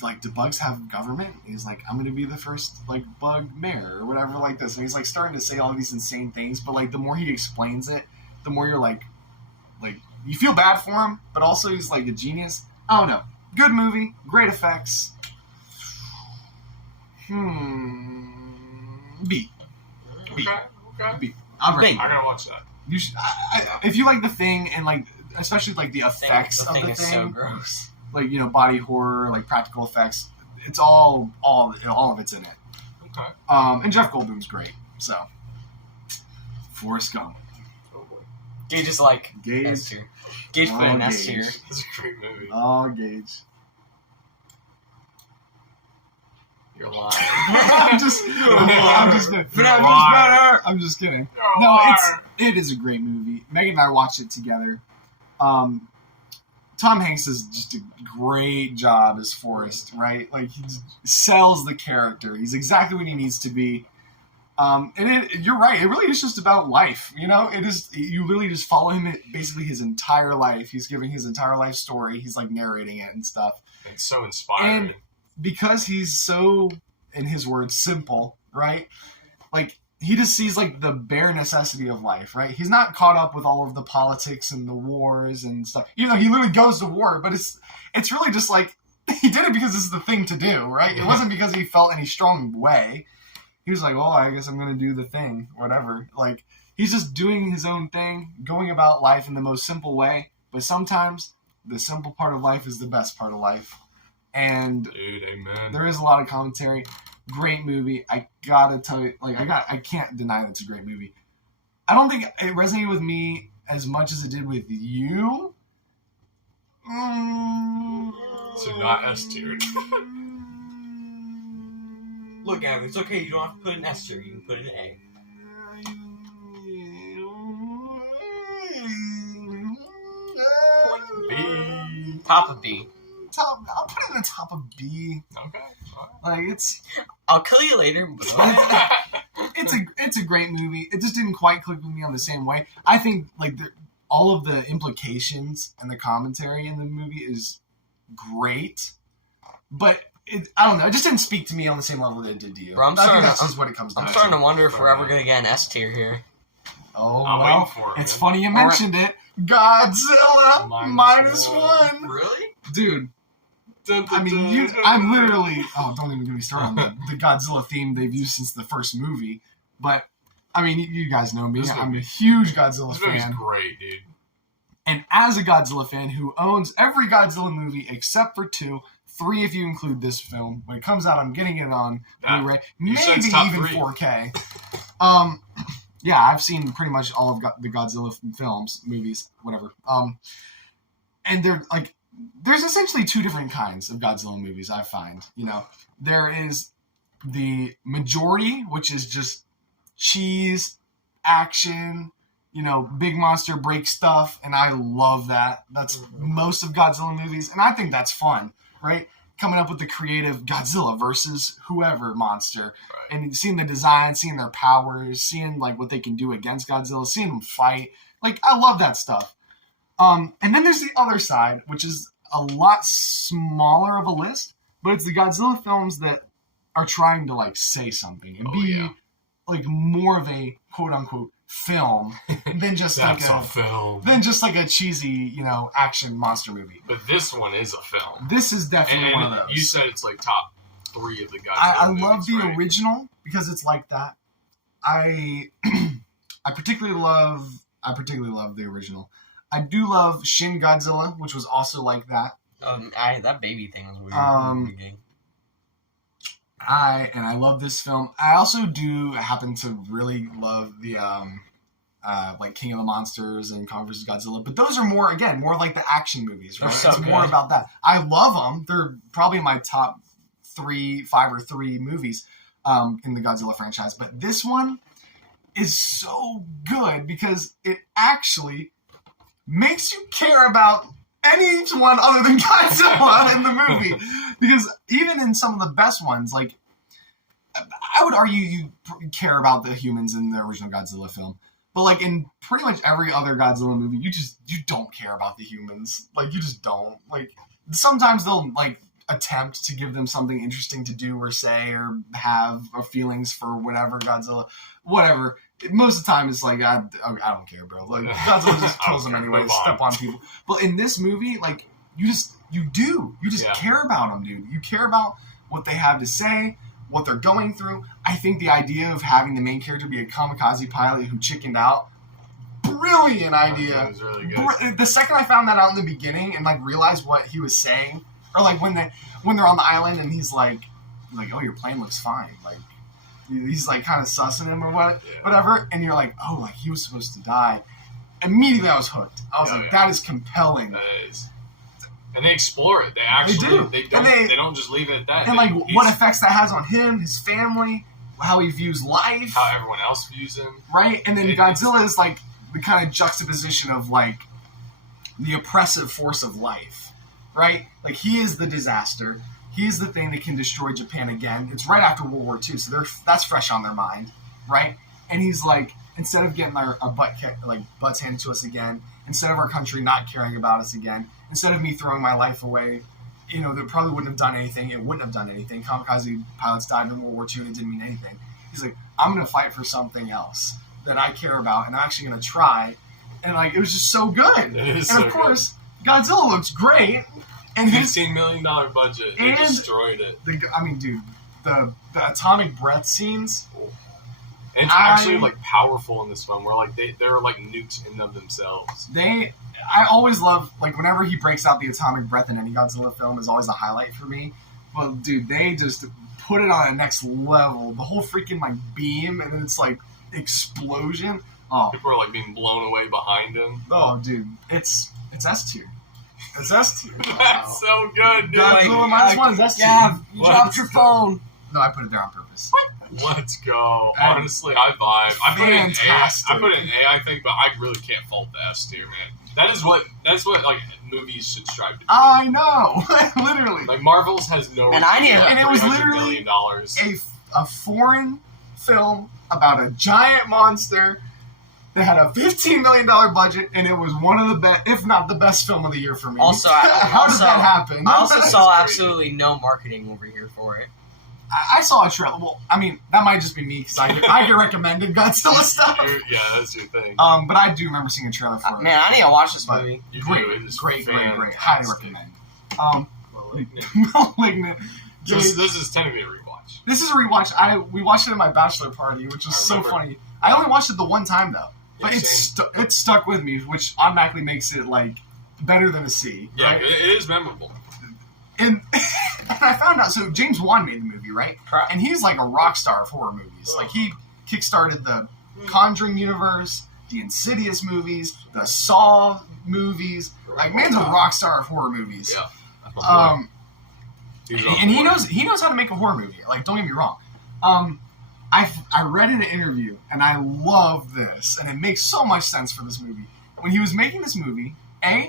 like, do bugs have government? He's like, I'm going to be the first, like, bug mayor or whatever like this. And he's like starting to say all these insane things, but like the more he explains it, the more you're like you feel bad for him, but also he's like a genius. I don't know. Good movie, great effects. B. Okay. B. I'm I gotta watch that. You should, if you like The Thing, and like especially like the effects of the thing, is so gross. Like body horror, like practical effects, it's all of it's in it. Okay. And Jeff Goldblum's great. So, Forrest Gump. Oh boy. Gage is like Gage. S tier. Gage put an S tier. This is a great movie. Oh, Gage. You're lying. I'm just kidding. No, it is a great movie. Megan and I watched it together. Tom Hanks does just a great job as Forrest, right? Like he sells the character. He's exactly what he needs to be. And you're right. It really is just about life. It is. You literally just follow him basically his entire life. He's giving his entire life story. He's like narrating it and stuff. It's so inspiring. And because he's so, in his words, simple, right? Like, he just sees, like, the bare necessity of life, right? He's not caught up with all of the politics and the wars and stuff. He literally goes to war, but it's really just, like, he did it because it's the thing to do, right? It wasn't because he felt any strong way. He was like, well, I guess I'm going to do the thing, whatever. Like, he's just doing his own thing, going about life in the most simple way, but sometimes the simple part of life is the best part of life. And dude, amen. There is a lot of commentary. Great movie. I gotta tell you, like, I can't deny that it's a great movie. I don't think it resonated with me as much as it did with you. So not S tier. Look, Gavin, it's okay. You don't have to put an S tier. You can put an A. B. Top of B. I'll put it in the top of B. Okay. Like it's. I'll kill you later. But it's a great movie. It just didn't quite click with me on the same way. I think like all of the implications and the commentary in the movie is great, but I don't know. It just didn't speak to me on the same level that it did to you. Bro, that's just what it comes down to. I'm starting to wonder if we're ever gonna get an S tier here. Oh, I'm well, waiting for it. It's funny you mentioned it. Godzilla -1. Really? Dude. I mean, I'm literally... Oh, don't even get me started on the Godzilla theme they've used since the first movie. But, I mean, you guys know me. I'm a huge Godzilla fan. This movie's great, dude. And as a Godzilla fan who owns every Godzilla movie except for 2, 3 if you include this film. When it comes out, I'm getting it on Blu-ray. Maybe even 3. 4K. Yeah, I've seen pretty much all of the Godzilla films, movies, whatever. And they're like... There's essentially 2 different kinds of Godzilla movies, I find. There is the majority, which is just cheese, action, big monster break stuff, and I love that. That's most of Godzilla movies, and I think that's fun, right? Coming up with the creative Godzilla versus whoever monster, and seeing the design, seeing their powers, seeing like what they can do against Godzilla, seeing them fight. Like, I love that stuff. And then there's the other side, which is a lot smaller of a list, but it's the Godzilla films that are trying to like say something and be like more of a quote unquote film than just That's a film. a cheesy, action monster movie. But this one is a film. This is definitely one of those. You said it's like top 3 of the Godzilla I movies, love the right? original because it's like that. I particularly love the original. I do love Shin Godzilla, which was also like that. That baby thing was weird. I love this film. I also do happen to really love the like King of the Monsters and Kong vs. Godzilla, but those are more like the action movies, right? They're so it's more good. about that. I love them. They're probably my top 5 or 3 movies in the Godzilla franchise, but this one is so good because it actually makes you care about anyone other than Godzilla in the movie. Because even in some of the best ones, like, I would argue you care about the humans in the original Godzilla film. But, like, in pretty much every other Godzilla movie, you don't care about the humans. Like, you just don't. Like, sometimes they'll, like, attempt to give them something interesting to do or say or have or feelings for whatever whatever. Most of the time, it's like, I don't care, bro. Like, Godzilla just kills them anyway, step on people. But in this movie, like, you just care about them, dude. You care about what they have to say, what they're going through. I think the idea of having the main character be a kamikaze pilot who chickened out, brilliant idea. It was really good. The second I found that out in the beginning and, like, realized what he was saying, or, like, when they're on the island and he's like, oh, your plane looks fine. Like, he's, like, kind of sussing him or whatever, and you're like, oh, like, he was supposed to die. Immediately I was hooked. I was that is compelling. That is. And they explore it. They actually do. They don't just leave it at that. And, like, what effects that has on him, his family, how he views life. How everyone else views him. Right? And then Godzilla is, like, the kind of juxtaposition of, like, the oppressive force of life. Right? Like, he is the disaster. He is the thing that can destroy Japan again. It's right after World War II, so that's fresh on their mind, right? And he's like, instead of getting our butts handed to us again, instead of our country not caring about us again, instead of me throwing my life away, they probably wouldn't have done anything. It wouldn't have done anything. Kamikaze pilots died in World War II, and it didn't mean anything. He's like, I'm going to fight for something else that I care about, and I'm actually going to try. And, like, it was just so good. It is and, of course, Godzilla looks great. And $15 million budget. They destroyed it. The atomic breath scenes. And it's actually, like, powerful in this one, where, like, they're like nukes in of themselves. I always love, like, whenever he breaks out the atomic breath in any Godzilla film is always a highlight for me. But, dude, they just put it on a next level. The whole freaking, like, beam, and then it's, like, explosion. Oh. People are, like, being blown away behind him. Oh, dude. It's S tier. It's S tier. That's so good, dude. Godzilla minus one is S tier. Yeah, you dropped your phone. No, I put it there on purpose. Let's go. Honestly, I vibe. I put Fantastic. it in A, I think, but I really can't fault the S tier, man. That's what like movies should strive to be. I know, literally. Like Marvel's has no. And I need, and it was $300 literally million. a foreign film about a giant monster that had a $15 million budget, and it was one of the best, if not the best film of the year for me. Also, how did that happen? I also saw crazy. absolutely no marketing over here for it. I saw a trailer. Well, I mean, that might just be me because I get recommended Godzilla stuff. Yeah, that's your thing. But I do remember seeing a trailer for it. Man, I need to watch this But movie. You great, do. It is great. fantastic. Highly recommend. Malignant. Malignant. This is technically a rewatch. This is a rewatch. We watched it at my bachelor party, which was so funny. I only watched it the one time though, but it stuck with me, which automatically makes it like better than a C. Yeah, right? it is memorable. And I found out. So James Wan made the movie, right? Correct. And he's like a rock star of horror movies. Like he kickstarted the Conjuring universe, the Insidious movies, the Saw movies. Like man's a rock star of horror movies. Yeah. And he knows how to make a horror movie. Like, don't get me wrong. I read in an interview, and I love this, and it makes so much sense for this movie. When he was making this movie,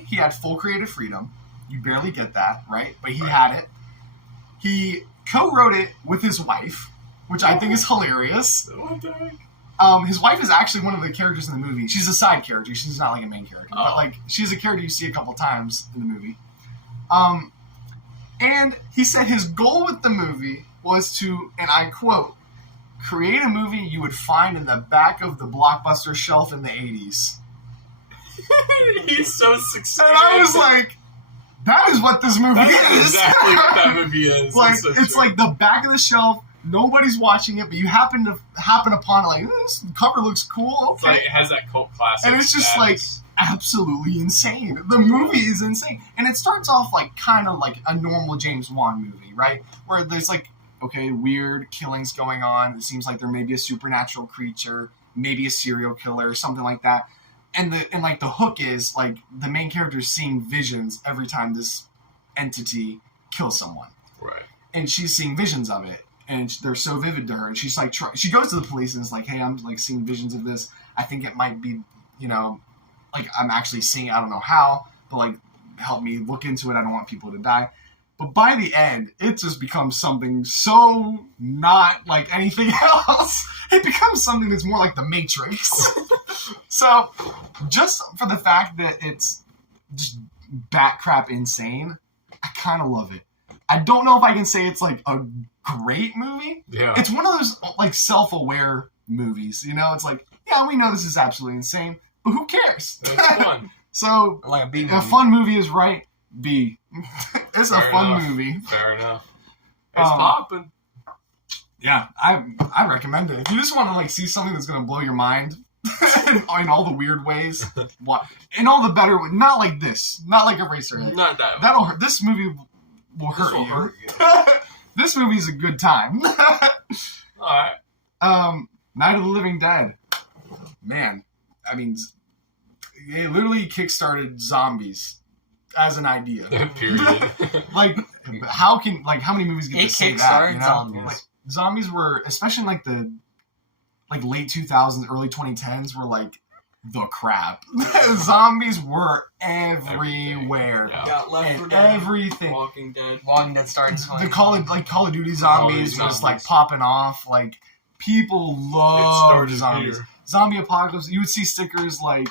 he had full creative freedom. You barely get that, right? But he had it. He co-wrote it with his wife, which I think is hilarious. What the heck? His wife is actually one of the characters in the movie. She's a side character. She's not like a main character. But like she's a character you see a couple times in the movie. And he said his goal with the movie was to, and I quote, create a movie you would find in the back of the Blockbuster shelf in the 80s. He's so successful. And I was like, that is what this movie That's is. exactly what that movie is. Like, That's so it's true. like the back of the shelf. Nobody's watching it, but you happen upon it. Like, this cover looks cool. It's Okay, like, it has that cult classic. and it's just status. absolutely insane. The movie is insane, and it starts off like kind of like a normal James Wan movie, right? Where there's like, okay, weird killings going on. It seems like there may be a supernatural creature, maybe a serial killer, something like that. And the hook is like the main character is seeing visions every time this entity kills someone, Right. and she's seeing visions of it, and they're so vivid to her. And she's like, she goes to the police and is like, "Hey, I'm like seeing visions of this. I think it might be, like I'm actually seeing it. I don't know how, but like help me look into it. I don't want people to die." But by the end, it just becomes something so not like anything else. It becomes something that's more like The Matrix. So, just for the fact that it's just bat crap insane, I kind of love it. I don't know if I can say it's like a great movie. Yeah. It's one of those like self-aware movies. It's like, yeah, we know this is absolutely insane, but who cares? It's fun. So, Like a B movie. a fun movie is right. B. It's a Fair fun enough. movie. Fair enough. It's Um, popping. Yeah, I recommend it. If you just want to like see something that's gonna blow your mind in all the weird ways, in all the better ways, not like this, not like Eraserhead. Not that. That'll hurt. This movie will This hurt will you. hurt you. This movie's a good time. Alright. Night of the Living Dead. Man, I mean, it literally kickstarted zombies as an idea. Period. Like, how many movies get It to say that? kickstarted zombies. Like, zombies were, especially in like the late 2000s, early 2010s, were like the crap. Zombies were everywhere. Yeah. Got Left 4 And Dead, everything. Walking Dead. Walking Dead started The Call of Duty zombies Call of Duty was like zombies. popping off. Like, people It love started zombies. here. Zombie apocalypse. You would see stickers like,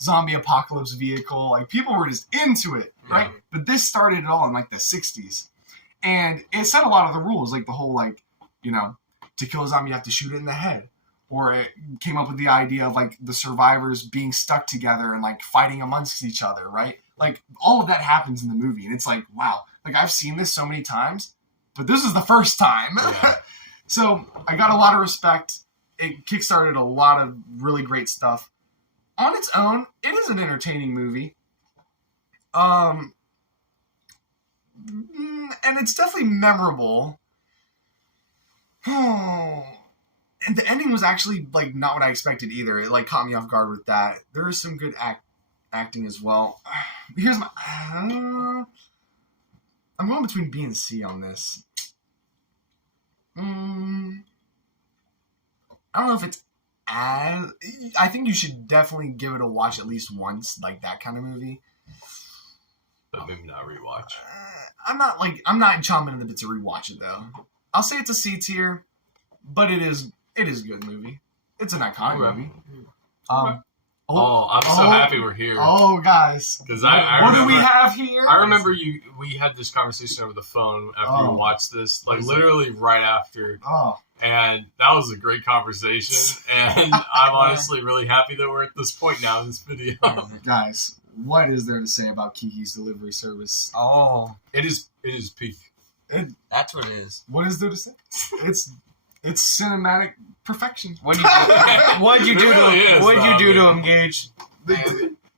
zombie apocalypse vehicle. Like, people were just into it, right? Yeah. But this started it all in like the 60s. And it set a lot of the rules, like the whole like, to kill a zombie you have to shoot it in the head. Or it came up with the idea of like the survivors being stuck together and like fighting amongst each other, right? Like, all of that happens in the movie, and it's like, wow, like I've seen this so many times, but this is the first time. Yeah. So I got a lot of respect. It kickstarted a lot of really great stuff. On its own, it is an entertaining movie. And it's definitely memorable. And the ending was actually like not what I expected either. It like caught me off guard with that. There is some good acting as well. Here's my. I'm going between B and C on this. I don't know if it's as. I think you should definitely give it a watch at least once, like that kind of movie. But maybe not rewatch. I'm not chomping at the bit to rewatch it though. I'll say it's a C tier, but it is a good movie. It's an iconic Okay. movie. I'm so happy we're here. Oh, guys. Because I What do remember, we have here? I remember we had this conversation over the phone after you watched this, like literally right after, Oh, and that was a great conversation. And I'm honestly really happy that we're at this point now in this video. guys, what is there to say about Kiki's delivery service? Oh, It is peak. that's what it is. What is there to say? It's cinematic perfection. What'd you do It really is, What'd you do though, to him, Gage?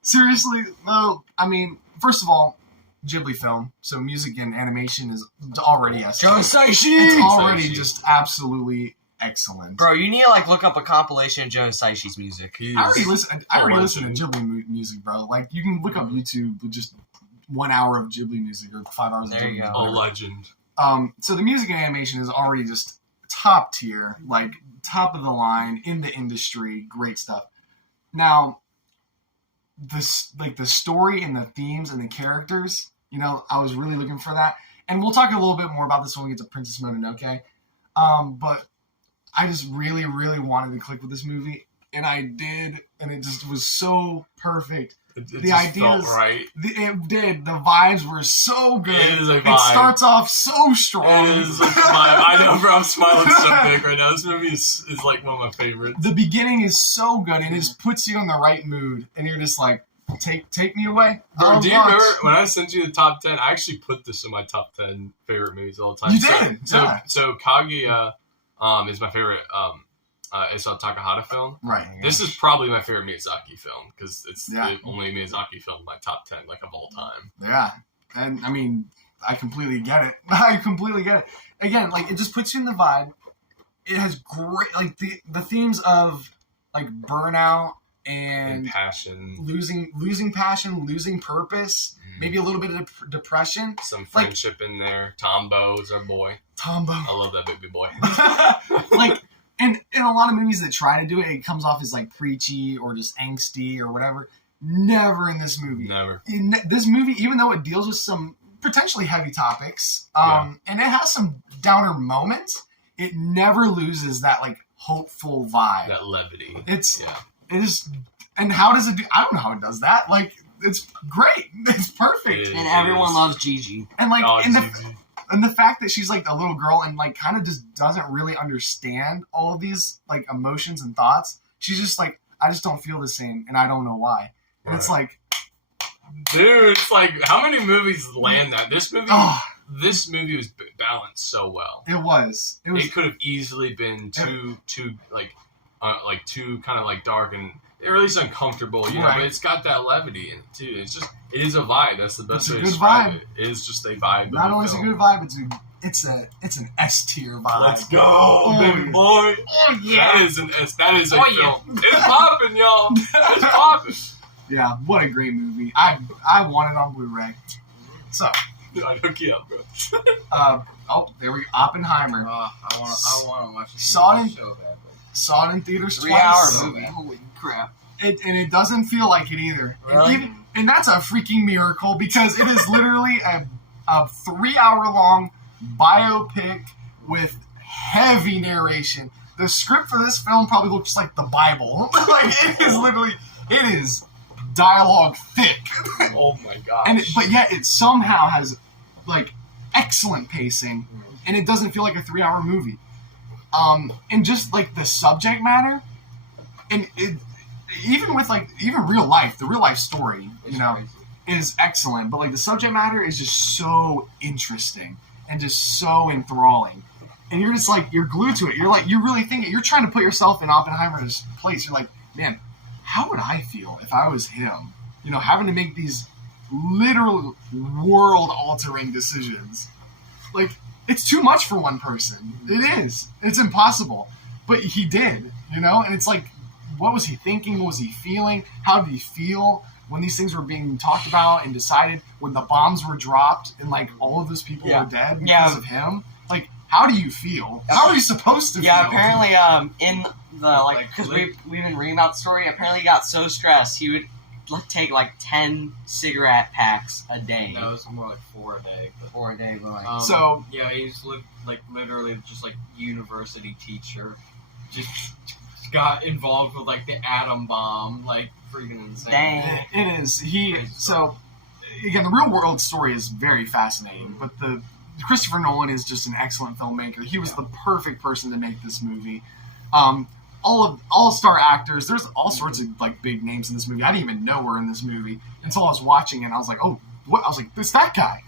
Seriously, no. I mean, first of all, Ghibli film, so music and animation is already Joe Saishi! It's already Saishi. just absolutely excellent. Bro, you need to look up a compilation of Joe Saishi's music. I already listen to legend. Ghibli music, bro. Like, you can look up YouTube with just 1 hour of Ghibli music or 5 hours of There Ghibli you music. go. A whatever. legend. So the music and animation is already just top tier, like top of the line in the industry. Great stuff. Now, the story and the themes and the characters, I was really looking for that. And we'll talk a little bit more about this when we get to Princess Mononoke. But I just really, really wanted to click with this movie, and I did, and it just was so perfect. It The just ideas- felt right. It did. The vibes were so good. It is a It vibe. starts off so strong. It is a vibe. I know, bro. I'm smiling so big right now. This movie is like one of my favorites. The beginning is so good, and it just puts you in the right mood, and you're just like, take me away. Bro, do you remember when I sent you the top 10? I actually put this in my top 10 favorite movies of all time. You did, yeah. So Kaguya is my favorite Isao Takahata film. Right. This is probably my favorite Miyazaki film because it's Yeah. the only Miyazaki film in my top 10 like of all time. Yeah. And I mean, I completely get it. I completely get it. Again, like, it just puts you in the vibe. It has great, like, the themes of, like, burnout And and passion, losing passion, losing purpose, maybe a little bit of depression. some friendship in there. Tombo is our boy. Tombo. I love that baby boy. Like, in a lot of movies that try to do it, it comes off as, like, preachy or just angsty or whatever. Never in this movie. Never. In this movie, even though it deals with some potentially heavy topics, and it has some downer moments, it never loses that, like, hopeful vibe. That levity. It is, and how does it do? I don't know how it does that. Like, it's great. It's perfect. It And everyone is. loves Gigi. And like, Oh, and the fact that she's like a little girl and like kind of just doesn't really understand all of these like emotions and thoughts. She's just like, I just don't feel the same, and I don't know why. And it's like, dude, it's like how many movies land that? This movie was balanced so well. It was. It could have easily been too too kind of like dark and or at least uncomfortable, you know. Right. But it's got that levity in it too. It's just it is a vibe. That's the best It's a way to good describe vibe. it. It is just a vibe. Not of only the is it a film. good vibe, it's an S tier vibe. Let's go, baby boy. Oh yeah. That is an S. That is a Oh, yeah. film. It's popping, y'all. It's popping. Yeah, what a great movie. I want it on Blu-ray. So, I'd hook you up, bro. there we go. Oppenheimer. I want to watch this Saw it movie in- so badly. Saw it in theaters 3 twice. hour movie. Holy crap. And it doesn't feel like it either. Really? And that's a freaking miracle because it is literally a 3 hour long biopic with heavy narration. The script for this film probably looks like the Bible. Like, it is dialogue thick. Oh my gosh. But yet it somehow has like excellent pacing, and it doesn't feel like a 3 hour movie. And just like the subject matter, and even with like even real life, the real life story, It's you know, crazy. is excellent. But like the subject matter is just so interesting and just so enthralling, and you're just like you're glued to it. You're really thinking. You're trying to put yourself in Oppenheimer's place. You're like, man, how would I feel if I was him? You know, having to make these literal world-altering decisions. Like, it's too much for one person. It is. It's impossible. But he did, you know? And it's like, what was he thinking? What was he feeling? How did he feel when these things were being talked about and decided? When the bombs were dropped and, like, all of those people were dead because of him? Like, how do you feel? How are you supposed to feel? Yeah, apparently, in the, because we've been reading about the story, apparently he got so stressed, he would take, 10 cigarette packs a day. No, it's more like 4 a day. But, 4 a day, but so... Yeah, he's literally just, university teacher. Just got involved with, the atom bomb. Freaking insane. Dang. It is. So, again, the real world story is very fascinating, but Christopher Nolan is just an excellent filmmaker. He was the perfect person to make this movie. All-star actors. There's all sorts of big names in this movie. I didn't even know were in this movie until I was watching it. And I was like, oh, what? I was like, it's that guy.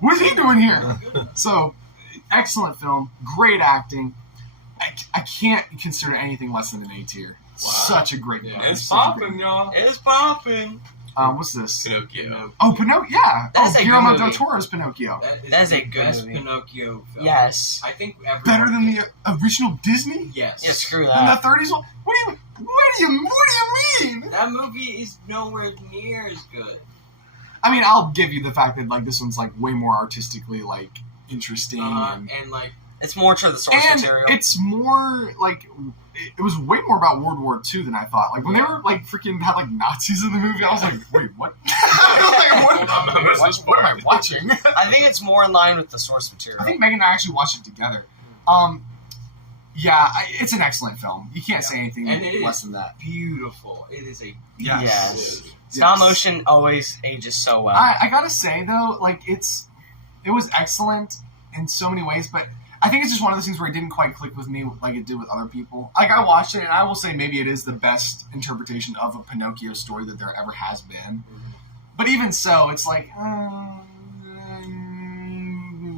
What is he doing here? So, excellent film. Great acting. I can't consider anything less than an A tier. Wow. Such a great movie. It's Such a great popping, movie. y'all. It's popping. What's this? Pinocchio. Oh, Pinocchio. Yeah. That's a good Guillermo del movie. Toro's Pinocchio. That is a the good best movie. Pinocchio film. Yes. I think everyone Better than did. the original Disney? Yes. Yeah, screw In that. the 30s? What do you mean? That movie is nowhere near as good. I mean, I'll give you the fact that this one's way more artistically interesting, And It's more to the source and material. it's more it was way more about World War II than I thought. When they were freaking had Nazis in the movie, I was like, wait, what? What am I watching? I think it's more in line with the source I material. think Megan and I actually watched it together. Yeah, it's an excellent film. You can't Yeah. say anything And it less is than that. beautiful. It is a Yes. Stop motion always ages so well. I gotta say though, like it was excellent in so many ways, but I think it's just one of those things where it didn't quite click with me like it did with other people. Like I watched it, and I will say maybe it is the best interpretation of a Pinocchio story that there ever has been. But even so, it's like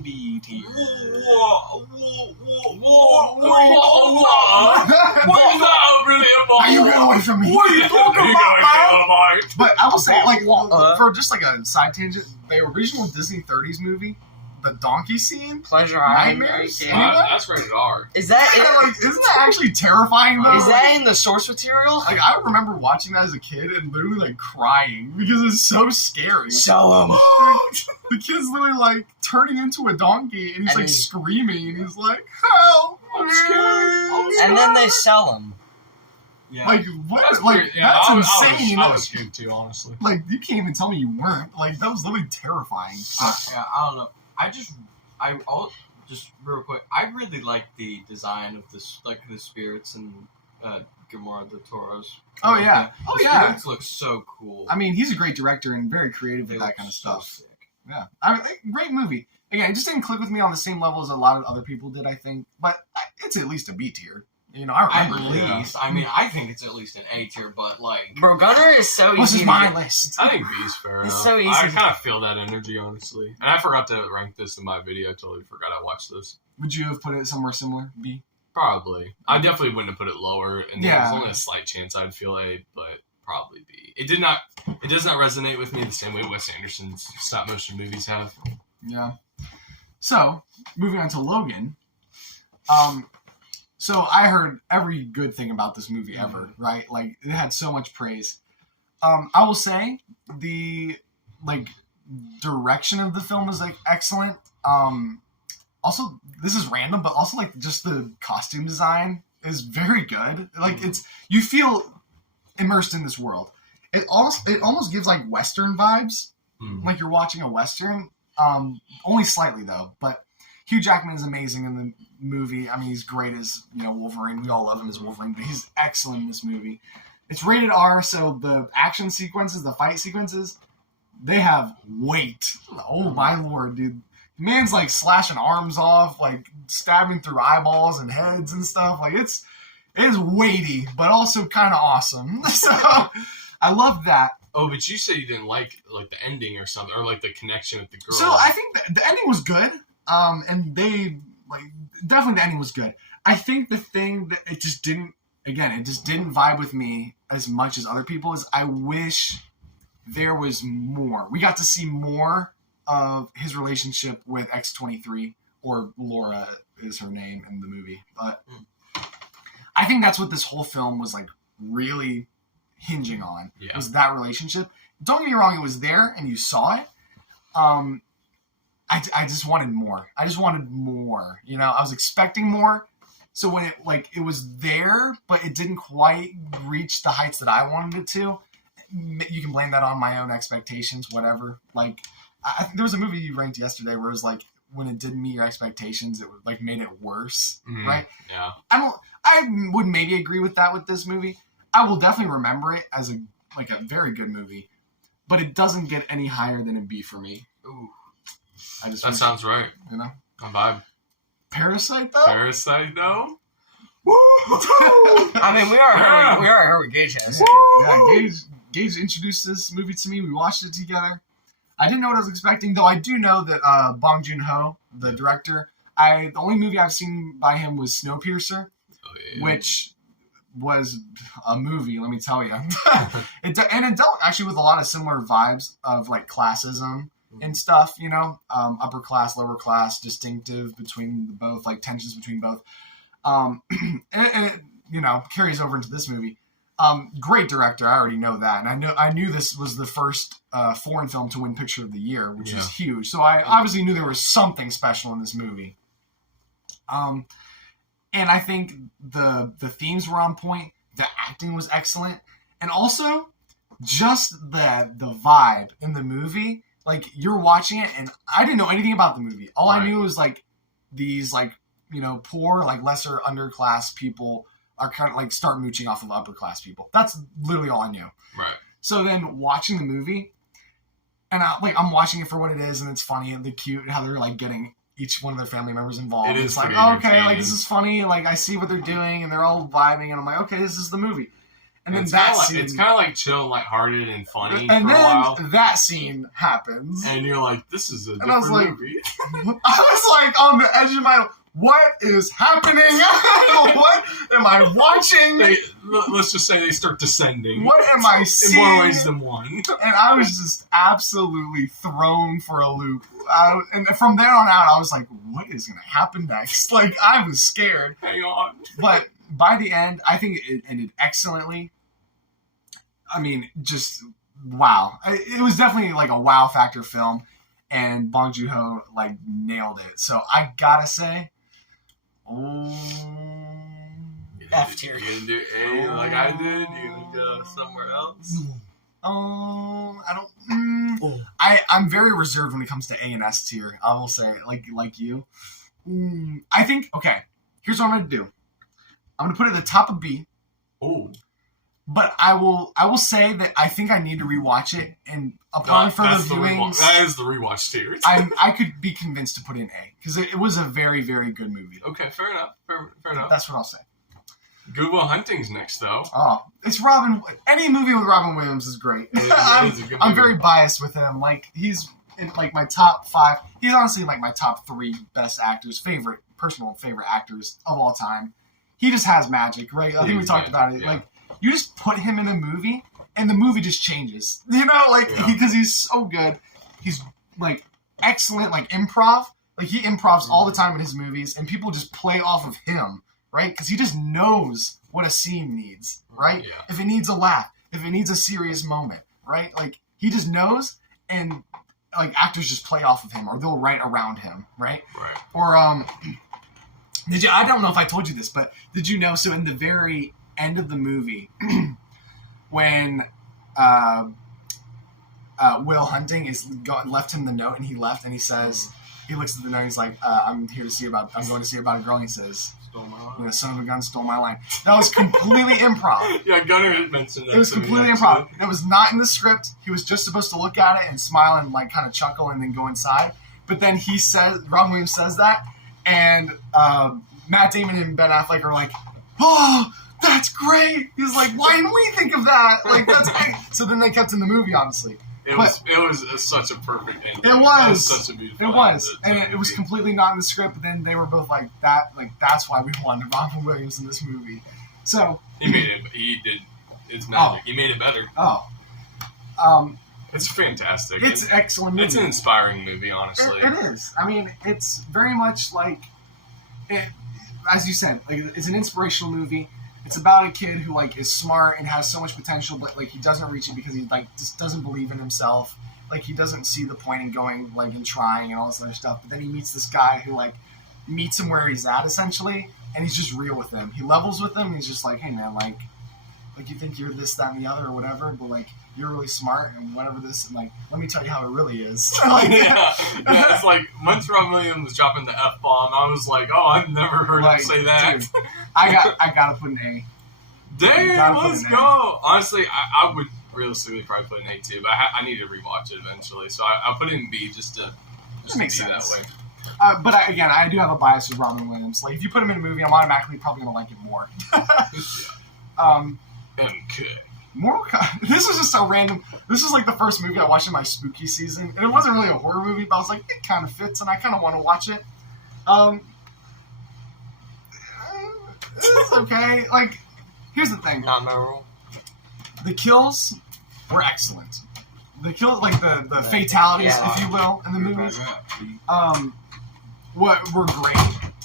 B tier. Are you getting away from me? What are you talking about? But I will say, like, for just like a side tangent, the original Disney 30s movie, the donkey scene, Pleasure Island. Nightmares? Are you kidding me? That's rated R. Is that like, isn't that actually terrifying though? Is that in the source material? Like, I remember watching that as a kid and literally like crying because it's so scary. Show him. The kid's literally like turning into a donkey and he's And like he- screaming and he's like, "Help! I'm scared!" And then they sell them. Yeah. Like what? That's Like pretty- yeah, that's I insane. was scared too, honestly. Like you can't even tell me you weren't. Like that was literally terrifying. Yeah, I don't know. Just real quick. I really like the design of this, like the spirits and Guillermo del Toro's. Oh yeah. Oh The yeah. spirits look so cool. I mean, he's a great director and very creative They with that look kind of so stuff. sick. Yeah, I mean, great movie. Again, it just didn't click with me on the same level as a lot of other people did, I think. But it's at least a B tier. You know, I At remember it. least, I mean, I think it's at least an A tier, but like, Bro, Gunner is so easy. This is to my get- list. I think B's fair It's enough. so easy I to- kind of feel that energy, honestly. And I forgot to rank this in my video. I totally forgot I watched this. Would you have put it somewhere similar? B. Probably. I definitely wouldn't have put it lower, and Yeah. there's only a slight chance I'd feel A, but probably B. It does not resonate with me the same way Wes Anderson's stop motion movies have. Yeah. So moving on to Logan. So I heard every good thing about this movie ever, right? Like it had so much praise. I will say the like direction of the film is like excellent. Also, this is random, but also like just the costume design is very good. Like it's you feel immersed in this world. It almost gives like Western vibes, like you're watching a Western. Only slightly though, but Hugh Jackman is amazing in the movie. I mean, he's great as Wolverine. We all love him as Wolverine, but he's excellent in this movie. It's rated R, so the action sequences, the fight sequences, they have weight. Oh my lord, dude! Man's like slashing arms off, like stabbing through eyeballs and heads and stuff. Like it is weighty, but also kind of awesome. So I love that. Oh, but you said you didn't like the ending or something, or like the connection with the girl. So I think the ending was good. And they definitely the ending was good. I think the thing that it just didn't vibe with me as much as other people is I wish there was more. We got to see more of his relationship with X-23, or Laura is her name in the movie. But I think that's what this whole film was like really hinging on. Yeah. Was that relationship. Don't get me wrong, it was there and you saw it. I just wanted more. I just wanted more. I was expecting more. So when it was there, but it didn't quite reach the heights that I wanted it to, you can blame that on my own expectations, whatever. Like, I think there was a movie you ranked yesterday where it was like, when it didn't meet your expectations, it like made it worse, right? Yeah. I would maybe agree with that with this movie. I will definitely remember it as a very good movie, but it doesn't get any higher than a B for me. ooh, That sounds right. On vibe. Parasite though. Parasite, no? I mean, we are here with Gage has. Yeah, Gage introduced this movie to me. We watched it together. I didn't know what I was expecting, though I do know that Bong Joon-ho, the director, the only movie I've seen by him was Snowpiercer, which was a movie, let me tell you. It dealt actually with a lot of similar vibes of like classism and stuff, upper class, lower class, distinctive between both, like tensions between both. And it, carries over into this movie. Great director, I already know that, and I knew this was the first foreign film to win Picture of the Year, which is huge. So I obviously knew there was something special in this movie. And I think the themes were on point, the acting was excellent, and also just the vibe in the movie. Like you're watching it, and I didn't know anything about the movie. All I knew was like these like poor, like lesser underclass people are kind of like start mooching off of upper class people. That's literally all I knew. Right. So then watching the movie, and I'm watching it for what it is, and it's funny and the cute how they're like getting each one of their family members involved. It is it's like, pretty oh, okay, like entertaining. this is funny. Like I see what they're doing, and they're all vibing, and I'm like, okay, this is the movie. And then that scene, it's kind of like chill and lighthearted and funny and for a then while. that scene happens, And you're like, this is a And I was different like, movie. I was like on the edge of my, what is happening? What am I watching? Let's just say they start descending. What am I In seeing? more ways than one. And I was just absolutely thrown for a loop. And from there on out, I was like, what is going to happen next? Like, I was scared. Hang on. But by the end, I think it ended excellently. I mean, just wow. It was definitely like a wow factor film. And Bong Joon-ho, like, nailed it. So I gotta say, F tier. You gonna do A like I did? You gonna go somewhere else? I don't. I'm very reserved when it comes to A and S tier. I will say, like you. I think okay. Here's what I'm gonna do. I'm gonna put it at the top of B. Oh, But I will say that I think I need to rewatch it, and upon further viewings, that is the rewatch tier. I could be convinced to put in A because it was a very, very good movie. Okay, fair enough. Fair enough. That's what I'll say. Good Will Hunting's next, though. Oh, it's Robin. Any movie with Robin Williams is great. It is a good I'm movie. very biased with him. Like he's in like my top 5. He's honestly in like my top 3 best actors, personal favorite actors of all time. He just has magic, right? I think we talked about it. Yeah. Like you just put him in a movie, and the movie just changes. Like because he's so good. He's like excellent, like improv. Like he improvs all the time in his movies, and people just play off of him. Right? Because he just knows what a scene needs, right? Yeah. If it needs a laugh, if it needs a serious moment, right? Like, he just knows, and, like, actors just play off of him, or they'll write around him, right? Right. Or, I don't know if I told you this, but did you know, so in the very end of the movie, when, Will Hunting left him the note, and he left, and he says, he looks at the note, he's like, I'm going to see about a girl, and he says, son of a gun stole my line. That was completely improv. Yeah, Gunnar mentioned that. It was completely improv. It was not in the script. He was just supposed to look at it and smile and like kind of chuckle and then go inside. But then Robin Williams says that, and Matt Damon and Ben Affleck are like, oh, that's great. He's like, why didn't we think of that? Like that's great. So then they kept in the movie, honestly. It was such a perfect ending. It was such a beautiful. It was, ending and it was completely not in the script. But then they were both like that. Like that's why we wanted Robin Williams in this movie. So he made it. He did. It's magic. He made it better. It's fantastic. It's an excellent movie. It's an inspiring movie, honestly. It is. I mean, it's very much like, as you said, like it's an inspirational movie. It's about a kid who like is smart and has so much potential, but like he doesn't reach it because he like just doesn't believe in himself. Like he doesn't see the point in going like and trying and all this other stuff. But then he meets this guy who like meets him where he's at essentially, and he's just real with him. He levels with him. And he's just like, hey man, like you think you're this, that, and the other or whatever, but like you're really smart and whatever this, and like let me tell you how it really is. Like, yeah, it's like once Robin Williams was dropping the F-bomb, I was like, oh, I've never heard him say that. Dude, I gotta put an A. Damn, let's go. Honestly, I would realistically probably put an A too, but I need to rewatch it eventually, so I'll put it in B just to be sense. that way. But I do have a bias with Robin Williams. Like if you put him in a movie, I'm automatically probably gonna like it more. MK. Mortal Kombat. This was just so random. This is like the first movie I watched in my spooky season, and it wasn't really a horror movie, but I was like, it kind of fits, and I kind of want to watch it. It's okay. Like, here's the thing. Not memorable. The kills were excellent. The kills, like the fatalities, if you will, in the movie, what were great,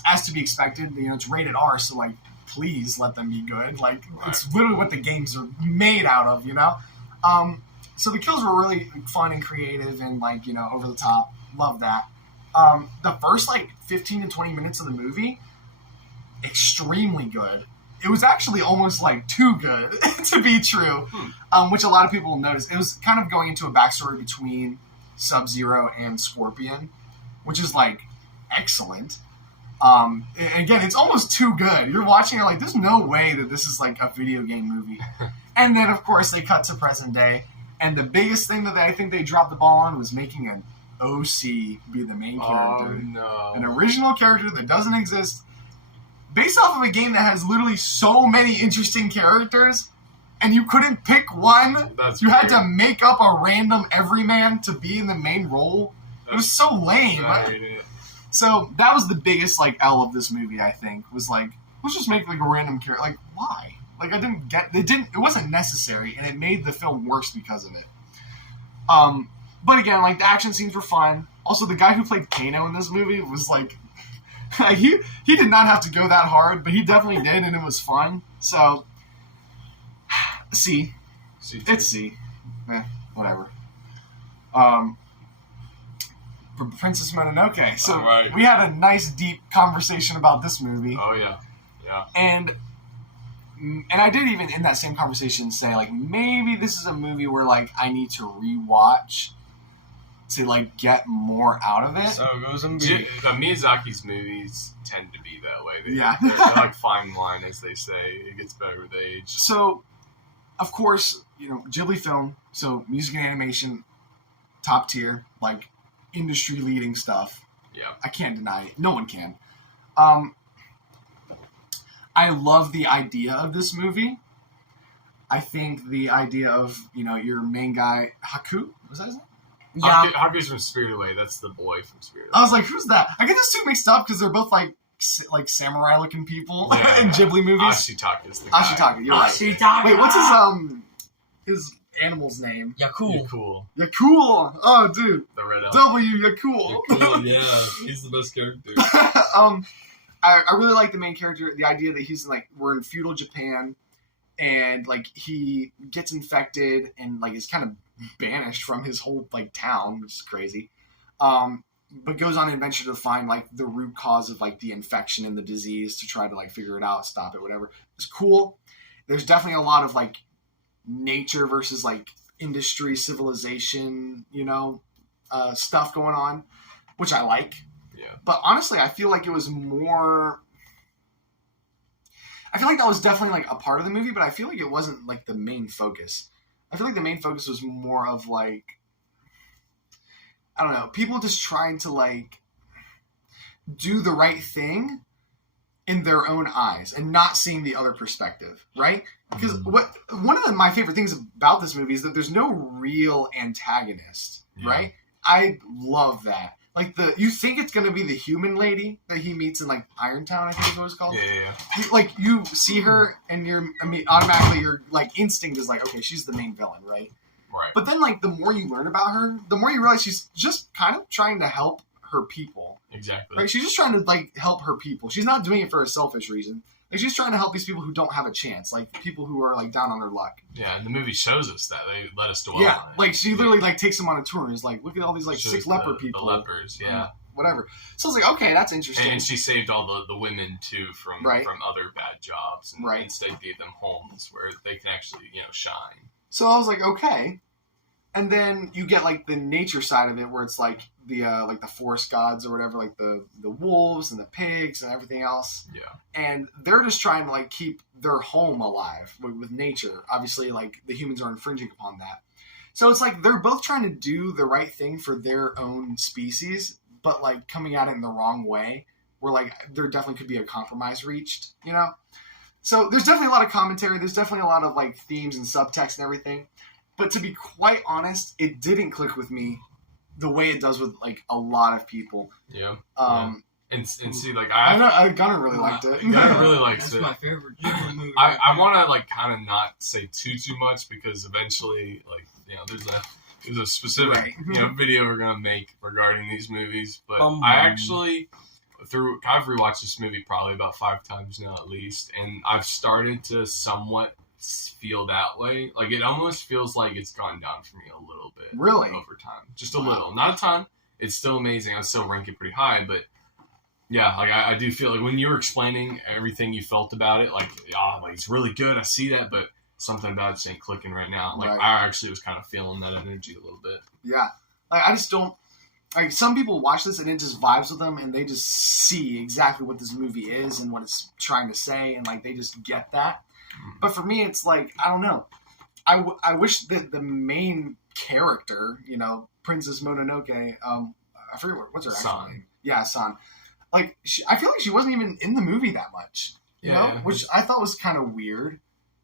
as to be expected. You know, it's rated R, so like, please let them be good. Like, it's literally what the games are made out of, you know? So the kills were really fun and creative and, like, you know, over the top. Love that. The first, like, 15 to 20 minutes of the movie, extremely good. It was actually almost, like, too good to be true, which a lot of people noticed. It was kind of going into a backstory between Sub-Zero and Scorpion, which is, like, excellent. And again, it's almost too good. You're watching it like, there's no way that this is like a video game movie. And then, of course, they cut to present day. And the biggest thing that I think they dropped the ball on was making an OC be the main character. Oh, no. An original character that doesn't exist. Based off of a game that has literally so many interesting characters. And you couldn't pick one. That's you had weird. to make up a random everyman to be in the main role. It was so lame. I hate it. So that was the biggest like L of this movie, I think, was like, let's just make like a random character. Like, why? Like, I didn't get it. Wasn't necessary, and it made the film worse because of it. But again, like the action scenes were fun. Also, the guy who played Kano in this movie was like, he did not have to go that hard, but he definitely did, and it was fun. So, C. It's C. Whatever. Princess Mononoke. So Alright. we had a nice deep conversation about this movie. Oh, yeah. Yeah. And I did even in that same conversation say like maybe this is a movie where like I need to rewatch to like get more out of it. So goes and Miyazaki's movies tend to be that way. Yeah. They're like fine wine, as they say. It gets better with age. So, of course, Ghibli film, so music and animation, top tier, like industry leading stuff. Yeah. I can't deny it. No one can. I love the idea of this movie. I think the idea of, your main guy, Haku, was that his name? Yeah. Haku's from Spirited Away. That's the boy from Spirited I Away. was like, who's that? I get those two mixed up because they're both like samurai-looking people Yeah. in Ghibli movies. Ashitaka is the guy. Ashitaka, you're right. Ashitaka. Wait, what's his animal's name? Yakul. Cool. Yakul! Oh, dude. The red elf. Yakul. Cool, yeah, he's the best character. I really like the main character, the idea that he's like, we're in feudal Japan, and like he gets infected and like is kind of banished from his whole like town, which is crazy. But goes on an adventure to find like the root cause of like the infection and the disease to try to like figure it out, stop it, whatever. It's cool. There's definitely a lot of like nature versus like industry, civilization, stuff going on, which I like. Yeah. But honestly, I feel like it was more. I feel like that was definitely like a part of the movie, but I feel like it wasn't like the main focus. I feel like the main focus was more of like, I don't know, people just trying to like do the right thing in their own eyes and not seeing the other perspective, right? Because one of my favorite things about this movie is that there's no real antagonist, right? I love that. Like you think it's gonna be the human lady that he meets in like Irontown, I think is what it's called. Yeah. Like you see her and automatically your like instinct is like, okay, she's the main villain, right? Right. But then like the more you learn about her, the more you realize she's just kind of trying to help her people. Exactly. Right? She's just trying to like help her people. She's not doing it for a selfish reason. Like she's trying to help these people who don't have a chance, like people who are like down on their luck. Yeah, and the movie shows us that. They let us dwell Yeah, on it. like she literally like takes them on a tour and is like, look at all these like Shows 6 leper the people. The lepers, yeah. Whatever. So I was like, okay, that's interesting. And she saved all the women too from Right. other bad jobs, and Right. instead gave them homes where they can actually shine. So I was like, okay. And then you get like the nature side of it, where it's like the forest gods or whatever, like the wolves and the pigs and everything else. Yeah. And they're just trying to like keep their home alive with nature. Obviously, like the humans are infringing upon that. So it's like they're both trying to do the right thing for their own species, but like coming at it in the wrong way, where like there definitely could be a compromise reached, So there's definitely a lot of commentary. There's definitely a lot of like themes and subtext and everything. But to be quite honest, it didn't click with me the way it does with like a lot of people. Yeah. And see, like Gunnar really liked it. Gunnar really likes That's it. my favorite Ghibli movie. I want to like kind of not say too much because eventually, like there's a specific Right. video we're gonna make regarding these movies. But I've rewatched this movie probably about 5 times now at least, and I've started to somewhat feel that way. Like it almost feels like it's gone down for me a little bit. Really? Over time, just a little, not a ton. It's still amazing. I still rank it pretty high, but. Yeah, like I do feel like when you were explaining everything you felt about it, like it's really good. I see that, but something about it just ain't clicking right now. Like Right. I actually was kind of feeling that energy a little bit. Yeah. Like I just don't. like some people watch this and it just vibes with them, and they just see exactly what this movie is and what it's trying to say, and like they just get that. But for me, it's like I don't know. I wish that the main character, Princess Mononoke, I forget what's her actual name. Yeah, San. Like I feel like she wasn't even in the movie that much, which I thought was kind of weird.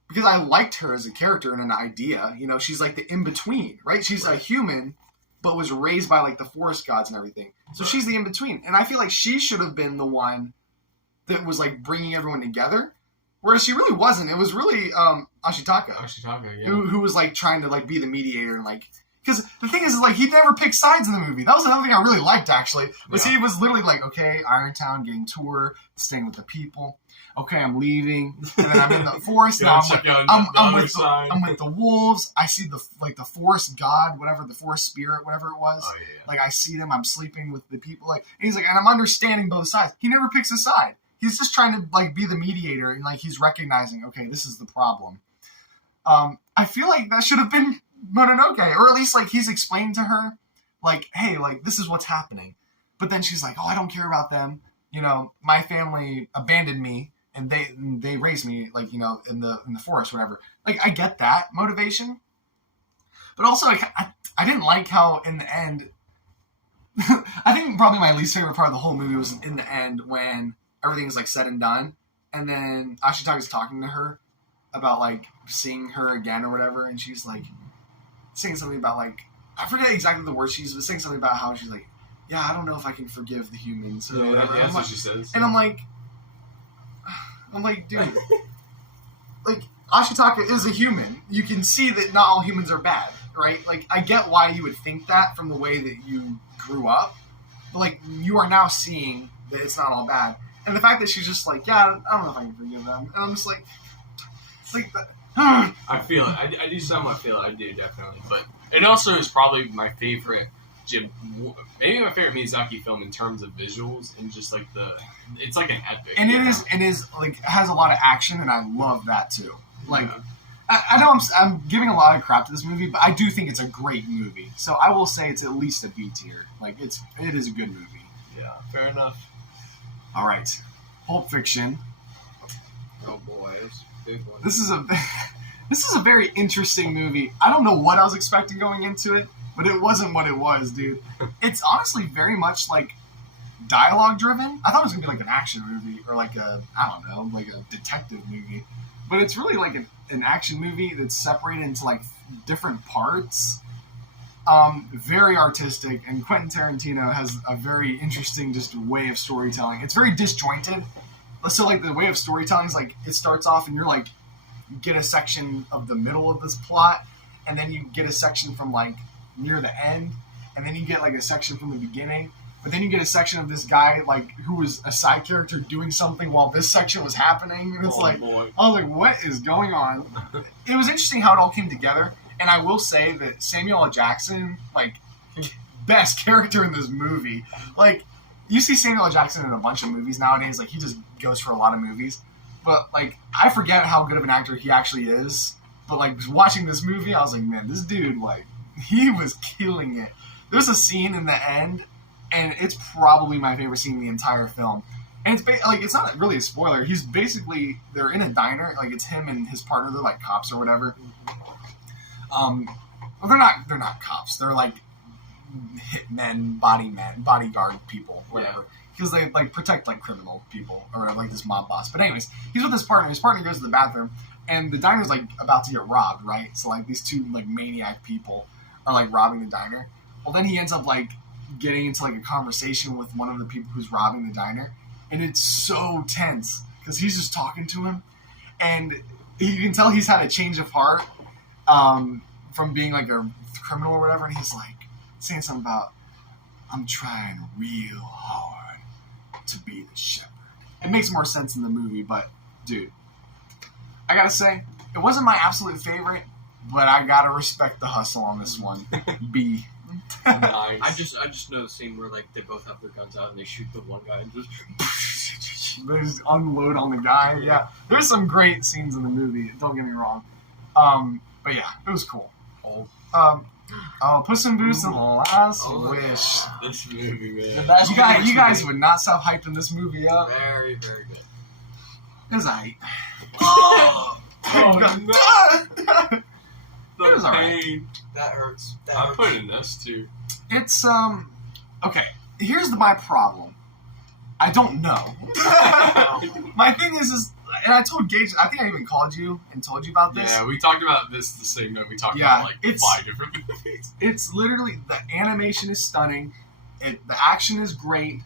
Because I liked her as a character and an idea. She's like the in-between, right? She's a human, but was raised by like the forest gods and everything. So she's the in-between. And I feel like she should have been the one that was like bringing everyone together. Whereas she really wasn't. It was really Ashitaka. Who was like trying to like be the mediator and like... Because the thing is like he never picked sides in the movie. That was another thing I really liked actually. He was literally like, okay, Irontown, getting tour, staying with the people. Okay, I'm leaving, and then I'm in the forest. Now I'm with the wolves. I see the forest god, whatever, the forest spirit, whatever it was. Oh, yeah. Like I see them. I'm sleeping with the people. Like and he's like, and I'm understanding both sides. He never picks a side. He's just trying to like be the mediator, and like he's recognizing, okay, this is the problem. I feel like that should have been Mononoke, or at least like he's explained to her, like, hey, like this is what's happening. But then she's like, oh, I don't care about them. My family abandoned me. And they raised me like in the forest, whatever. Like I get that motivation, but also like I didn't like how in the end. I think probably my least favorite part of the whole movie was in the end when everything's like said and done, and then Ashitaka's talking to her about like seeing her again or whatever, and she's like saying something about like I forget exactly the words she's saying something about how she's like, yeah, I don't know if I can forgive the humans. Or whatever. That's what she says. And I'm like, dude, like, Ashitaka is a human. You can see that not all humans are bad, right? Like, I get why you would think that from the way that you grew up, but, like, you are now seeing that it's not all bad. And the fact that she's just like, yeah, I don't know if I can forgive them. And I'm just like, it's like that. I feel it. I do somewhat feel it. I do, definitely. But it also is probably my favorite maybe my favorite Miyazaki film in terms of visuals and just like it's like an epic. And it is like has a lot of action, and I love that too. Like I know I'm giving a lot of crap to this movie, but I do think it's a great movie. So I will say it's at least a B tier. Like it is a good movie. Yeah, fair enough. All right, Pulp Fiction. Oh boy, that's a big one. This is a very interesting movie. I don't know what I was expecting going into it. But it wasn't what it was, dude. It's honestly very much like dialogue driven. I thought it was gonna be like an action movie or like like a detective movie. But it's really like an action movie that's separated into like different parts. Very artistic, and Quentin Tarantino has a very interesting just way of storytelling. It's very disjointed. So like the way of storytelling is like it starts off and you're like you get a section of the middle of this plot, and then you get a section from like near the end, and then you get like a section from the beginning, but then you get a section of this guy like who was a side character doing something while this section was happening, and it's boy. I was like, what is going on? It was interesting how it all came together, and I will say that Samuel L. Jackson, like, best character in this movie. Like, you see Samuel L. Jackson in a bunch of movies nowadays, like he just goes for a lot of movies, but like I forget how good of an actor he actually is, but like watching this movie I was like, man, this dude, like, he was killing it. There's a scene in the end, and it's probably my favorite scene in the entire film. And it's like it's not really a spoiler. He's basically they're in a diner, like it's him and his partner. They're like cops or whatever. Well, they're not cops. They're like hitmen, bodyguard people, whatever. Because they like protect like criminal people or like this mob boss. But anyways, he's with his partner. His partner goes to the bathroom, and the diner's like about to get robbed, right? So like these two like maniac people are like robbing the diner. Well, then he ends up like getting into like a conversation with one of the people who's robbing the diner, and it's so tense because he's just talking to him, and you can tell he's had a change of heart from being like a criminal or whatever, and he's like saying something about, I'm trying real hard to be the shepherd. It makes more sense in the movie, but dude, I gotta say, it wasn't my absolute favorite, but I gotta respect the hustle on this one. B. Nice. I just know the scene where like they both have their guns out and they shoot the one guy and just they just unload on the guy. Yeah, there's some great scenes in the movie. Don't get me wrong. But yeah, it was cool. Oh, Puss in Boots and the Last Oh, Wish. This movie, The man. best You guys would not stop hyping this movie up. Very, very good. Because I. Oh, It was the alright. pain. That hurts. That I hurts. put in this too. It's okay. Here's my problem. I don't know. My thing is, and I told Gage. I think I even called you and told you about this. Yeah, we talked about this the same night. We talked Yeah, about like it's- 5 different movies. It's literally the animation is stunning. The action is great.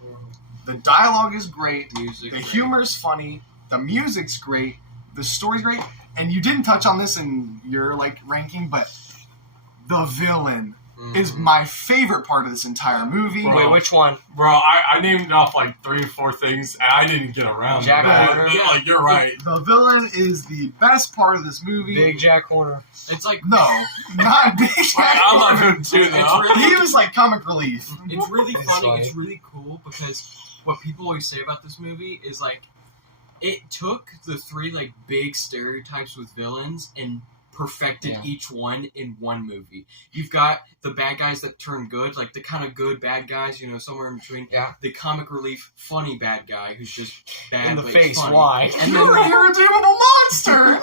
The dialogue is great. Music. The humor is funny. The music's great. The story's great. And you didn't touch on this in your ranking, but the villain is my favorite part of this entire movie. Bro. Wait, which one? Bro, I named off 3 or 4 things, and I didn't get around Jack to that. Horner. Yeah, you're right. The villain is the best part of this movie. Big Jack Horner. It's like No, not Big Jack. I love Horner. him too, It's though. really- He was comic relief. It's really It's funny. funny. It's really cool because what people always say about this movie is it took the 3 big stereotypes with villains and perfected Yeah. each one in one movie. You've got the bad guys that turn good, the kind of good bad guys, somewhere in between. Yeah. The comic relief, funny bad guy who's just bad In the but face, funny. why? And You're then an irredeemable monster.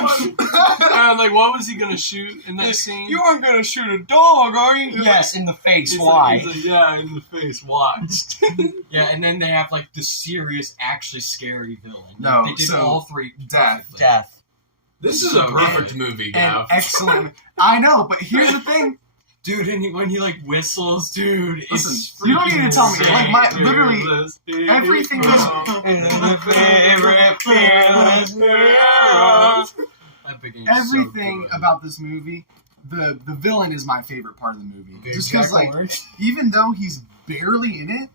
And what was he gonna shoot in that scene? You aren't gonna shoot a dog, are you? Yes, in the face. He's Why? He's yeah, in the face. Watched. yeah, and then they have the serious, actually scary villain. No, they did so, all 3 Death. perfectly. Death. This is So a perfect movie, and Gav. excellent. I know, but here's the thing. Dude, and when he whistles, dude, Listen, it's you don't need to tell me. insane. Literally, everything That beginning is so everything good. about this movie, the villain is my favorite part of the movie. Big Just Jack because, Horner. even though he's barely in it,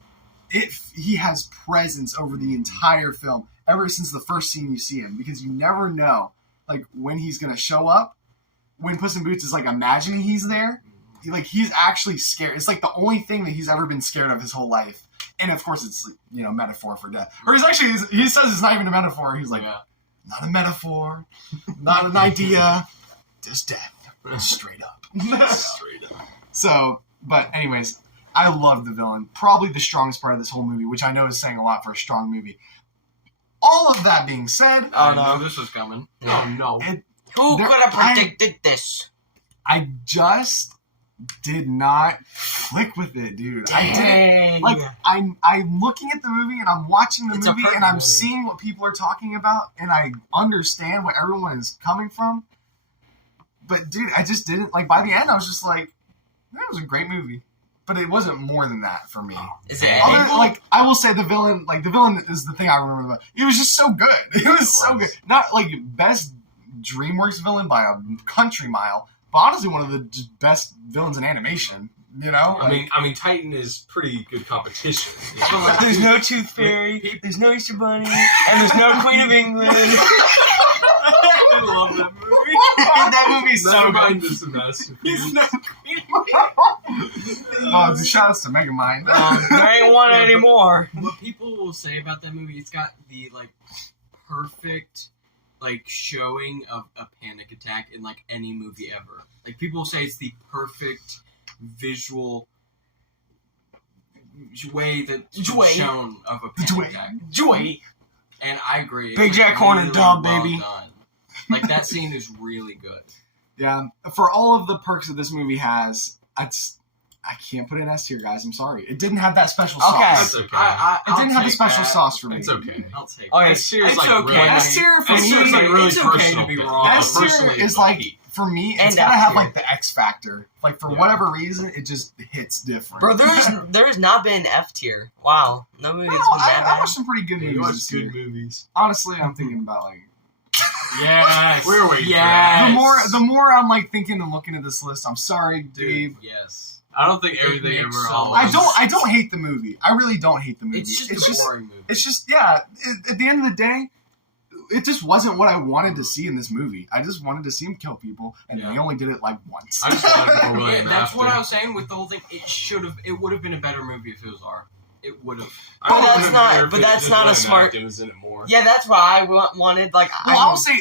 he has presence over the entire film. Ever since the first scene you see him, because you never know, when he's gonna show up. When Puss in Boots is imagining he's there, he's actually scared. It's the only thing that he's ever been scared of his whole life. And of course, it's metaphor for death. Or he says it's not even a metaphor. He's Yeah. not a metaphor, not an idea, just death, straight up. Straight up. So, but anyways, I love the villain. Probably the strongest part of this whole movie, which I know is saying a lot for a strong movie. All of that being said, I knew this was coming. Oh no. Who There- could have predicted this? I just did not click with it, dude. I didn't. Dang. I'm looking at the movie and I'm watching the It's a movie perfect and I'm movie. seeing what people are talking about and I understand where everyone is coming from. But dude, I just didn't by the end I was just that was a great movie. But it wasn't more than that for me. Is it Other, ending? I will say the villain is the thing I remember about. It was just so good. It was so good. Not best DreamWorks villain by a country mile, but honestly one of the just best villains in animation. I mean, Titan is pretty good competition. There's no Tooth Fairy, there's no Easter Bunny, and there's no Queen of England. I love that movie. that movie's Never so mind, good. it's a masterpiece. He's no shout outs to Megamind. There ain't one anymore. What people will say about that movie, it's got the perfect showing of a panic attack in any movie ever. People will say it's the perfect visual way that's Joy. shown of a panic Joy. attack. Joy. And I agree. It's, Big Jack Horner really dub, well baby. done. That scene is really good. Yeah, for all of the perks that this movie has, I can't put an S tier, guys. I'm sorry. It didn't have that special sauce. Okay. That's okay. It didn't have a special sauce for me. It's okay. I'll take Okay, it. S tier is it's like okay. really. S tier for S me, tier is like really it's okay personal. to be thing. wrong. S tier Personally, is Pete. for me, it's And gotta F have tier. the X factor. For Yeah. whatever reason, it just hits different. Bro, there's not been F tier. Wow. No movie No, has been I that watched some pretty good Yeah, you movies watch this good year. movies. Honestly, I'm thinking about Yes. We're waiting for yes. the more I'm thinking and looking at this list. I'm sorry, Dave. Yes. I don't think It everything makes ever. so all much I don't hate the movie. I really don't hate the movie. It's just a boring movie. It's just at the end of the day, it just wasn't what I wanted to see in this movie. I just wanted to see him kill people, and Yeah. they only did it once. I just wanted more William That's what Afton. I was saying with the whole thing. It would have been a better movie if it was art. It would have. I But would've that's not- preferred if but it that's just not a William smart- Afton was in it more. Yeah, that's why I wanted Well, I'll say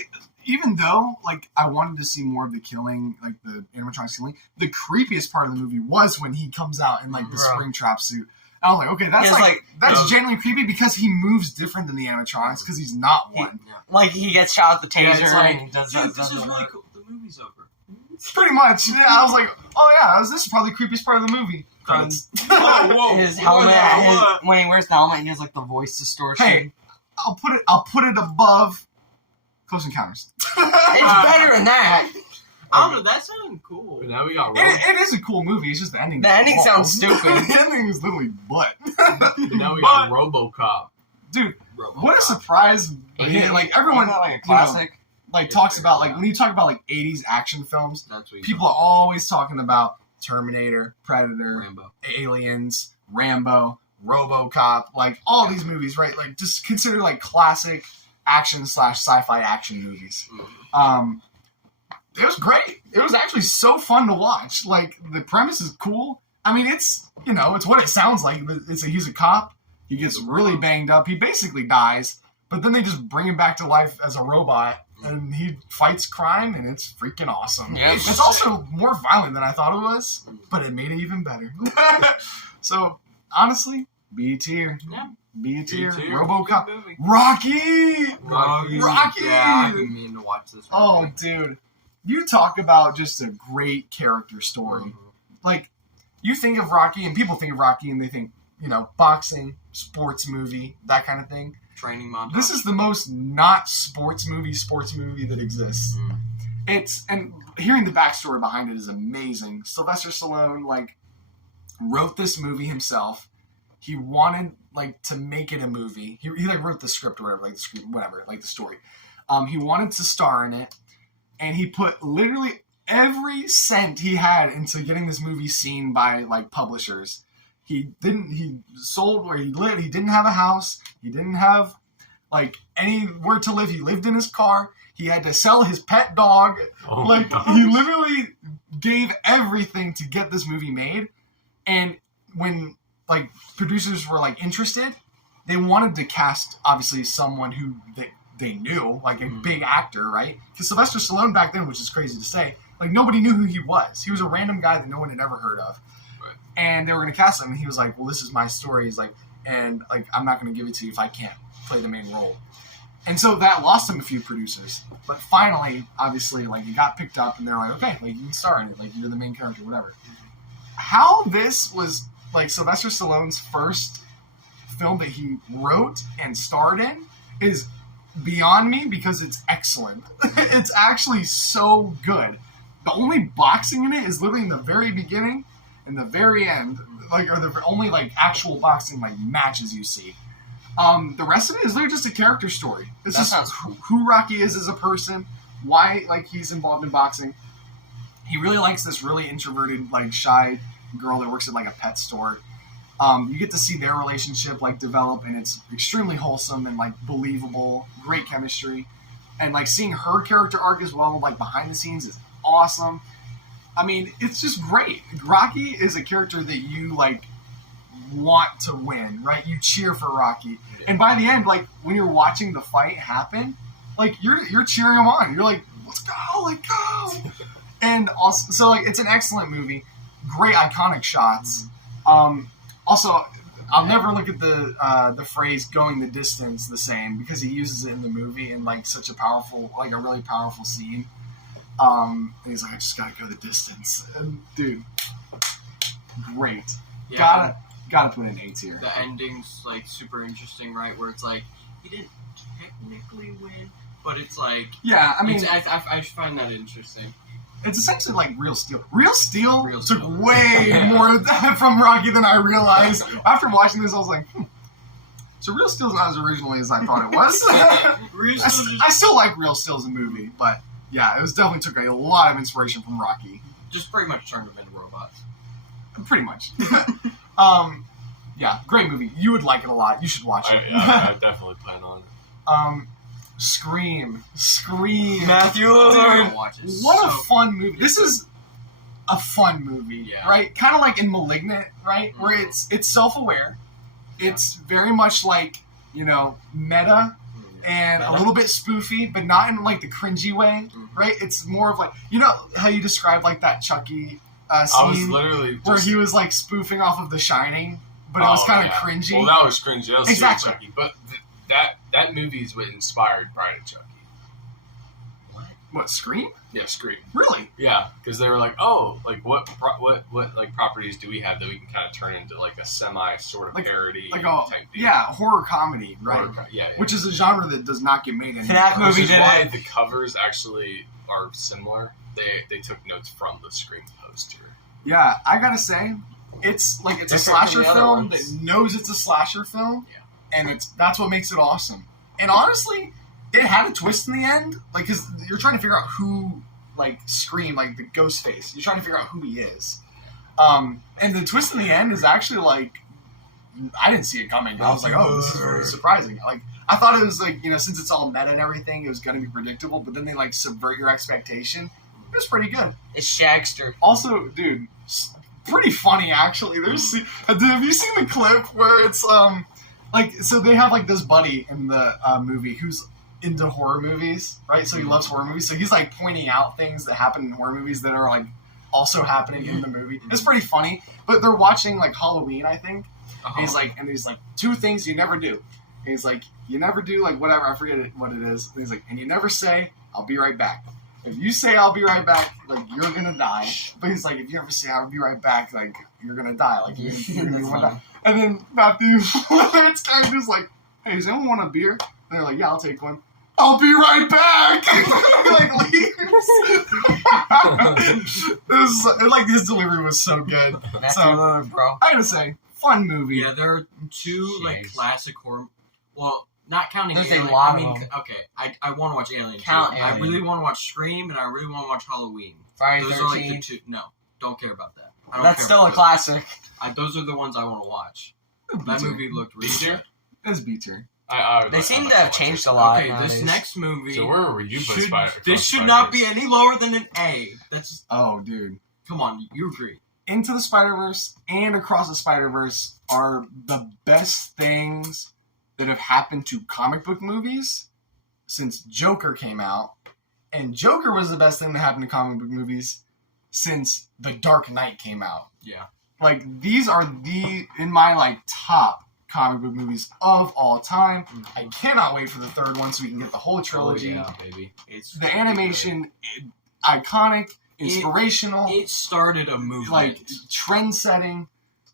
even though, like, I wanted to see more of the killing, like, the animatronics killing, the creepiest part of the movie was when he comes out in, like, the Springtrap suit. I was like, okay, that's genuinely creepy because he moves different than the animatronics because he's not one. Like, he gets shot with the taser like, and does dude, that. this is really cool. The movie's over. Pretty much. Yeah, I was like, oh yeah, this is probably the creepiest part of the movie. Whoa. His helmet, when he wears the helmet, he has, like, the voice distortion. Hey, I'll put it above Close Encounters. It's better than that. I don't know, that sounded cool. But now we got It is a cool movie. It's just the ending. The ending sounds stupid. The ending is literally butt. But now we got RoboCop. Dude, what a surprise! Like everyone, Isn't that like a classic? like talks about like when you talk about like 80s action films, That's what people are always talking about Terminator, Predator, Rambo. Aliens, Rambo, RoboCop, like all these movies, right? Like just consider like classic action / sci-fi action movies. It was great. It was actually so fun to watch. Like the premise is cool. I mean, it's it's what it sounds like. He's a cop. He gets really banged up. He basically dies, but then they just bring him back to life as a robot, and he fights crime, and it's freaking awesome. Yeah, it's also more violent than I thought it was, but it made it even better. So honestly, B tier. Yeah. B tier. B tier. RoboCop. Good movie. Rocky. Yeah, I've been meaning to watch this movie. Oh, dude. You talk about just a great character story. Like, you think of Rocky, and people think of Rocky, and they think, boxing, sports movie, that kind of thing. Training montage. This is the most not sports movie that exists. And hearing the backstory behind it is amazing. Sylvester Stallone, wrote this movie himself. He wanted, to make it a movie. He wrote the script or whatever, the story. He wanted to star in it. And he put literally every cent he had into getting this movie seen by publishers. He sold where he lived. He didn't have a house. He didn't have anywhere to live. He lived in his car. He had to sell his pet dog. He literally gave everything to get this movie made. And when producers were interested, they wanted to cast obviously someone who they knew, a big actor, right? Because Sylvester Stallone back then, which is crazy to say, nobody knew who he was. He was a random guy that no one had ever heard of. Right. And they were going to cast him, and he was like, well, this is my story. He's I'm not going to give it to you if I can't play the main role. And so that lost him a few producers. But finally, obviously, it got picked up, and they're like, okay, you can star in it. You're the main character, whatever. How this was, Sylvester Stallone's first film that he wrote and starred in is beyond me because it's excellent. It's actually so good. The only boxing in it is literally in the very beginning and the very end, are the only actual boxing matches you see. The rest of it is literally just a character story. It's just who Rocky is as a person, why he's involved in boxing. He really likes this really introverted shy girl that works at a pet store. You get to see their relationship develop, and it's extremely wholesome and believable, great chemistry, and seeing her character arc as well, behind the scenes is awesome. I mean, it's just great. Rocky is a character that you want to win, right? You cheer for Rocky, and by the end, when you're watching the fight happen, you're cheering him on. You're let's go, go! And also, so it's an excellent movie, great iconic shots. Also, I'll never look at the phrase "going the distance" the same because he uses it in the movie in such a powerful, a really powerful scene. And he's I just gotta go the distance, and dude, great. Yeah, Gotta put in A tier. The ending's super interesting, right? Where it's he didn't technically win, but it's yeah. I mean, I find that interesting. It's essentially Real Steel. Real Steel took way more from Rocky than I realized. After watching this, I was so Real Steel's not as originally as I thought it was. I still like Real Steel as a movie, but yeah, it definitely took a lot of inspiration from Rocky. Just pretty much turned them into robots. Pretty much. Yeah, great movie. You would like it a lot. You should watch it. I definitely plan on it. Scream. Matthew Lillard. Dude, What a fun movie. This is a fun movie, right? Kind of in Malignant, right? Where it's self-aware. It's very much meta. and a little bit spoofy, but not in like the cringy way, right? It's more of like, you know how you described like that Chucky I was scene literally where he was like spoofing off of The Shining, but it was kind of cringy. Well, that was cringy. That was Exactly. Chucky. But that movie is what inspired Bride of Chucky. What, Scream? Yeah, Scream. Really? Yeah, because they were like, oh, like what like properties do we have that we can kind of turn into like a semi sort of parody Like type thing? yeah, horror comedy, right? Yeah. Which is a genre that does not get made anymore. That movie Which is did why it. the covers actually are similar. They took notes from the Scream poster. Yeah, I gotta say, it's a Different slasher from the other film ones. that knows it's a slasher film, Yeah. and that's what makes it awesome. And honestly, it had a twist in the end, like, because you're trying to figure out who, like, Scream, like, the ghost face. You're trying to figure out who he is. And the twist in the end is actually, like, I didn't see it coming. I was like, oh, this is really surprising. Like, I thought it was, like, you know, since it's all meta and everything, it was going to be predictable, but then they, like, subvert your expectation. It was pretty good. It's Shagster. Also, dude, pretty funny, actually. Have you seen the clip where it's, like, so they have, like, this buddy in the movie who's into horror movies, right? So he loves horror movies. So he's, like, pointing out things that happen in horror movies that are, like, also happening in the movie. It's pretty funny. But they're watching, like, Halloween, I think. And he's like, 2 things you never do. And he's like, you never do, like, whatever. I forget what it is. And he's like, and you never say, I'll be right back. If you say I'll be right back, like, you're gonna die. But he's like, if you ever say I'll be right back, like, you're gonna die. Like, you're gonna die. And then Matthew, it's kind of just like, hey, does anyone want a beer? And they're like, yeah, I'll take one. I'll be right back. Like, leaves. Like, his delivery was so good. That's So- good, bro. I gotta say, fun movie. Yeah, there are 2 like Jeez. classic horror. Well, not counting There's a Alien. lot I mean, of them. okay, I want to watch Alien. Count too. I Alien. really want to watch Scream, and I really want to watch Halloween. Friday Those are like the 13. 2. No, don't care about that. I don't That's care still about a those. classic. Those are the ones I want to watch. That movie looked really B-tier? good. It's B-tier. They seem to have changed a lot. Okay, nowadays. this next movie. So where would you put should, Spider? this should not be any lower than an A. That's Oh, dude. come on, you agree? Into the Spider-Verse and Across the Spider-Verse are the best things that have happened to comic book movies since Joker came out. And Joker was the best thing that happened to comic book movies since The Dark Knight came out. Yeah. Like, these are in my, like, top comic book movies of all time. I cannot wait for the 3rd one so we can get the whole trilogy. Oh, yeah, baby. It's The animation, iconic, inspirational. It started a movement. Like, trend-setting.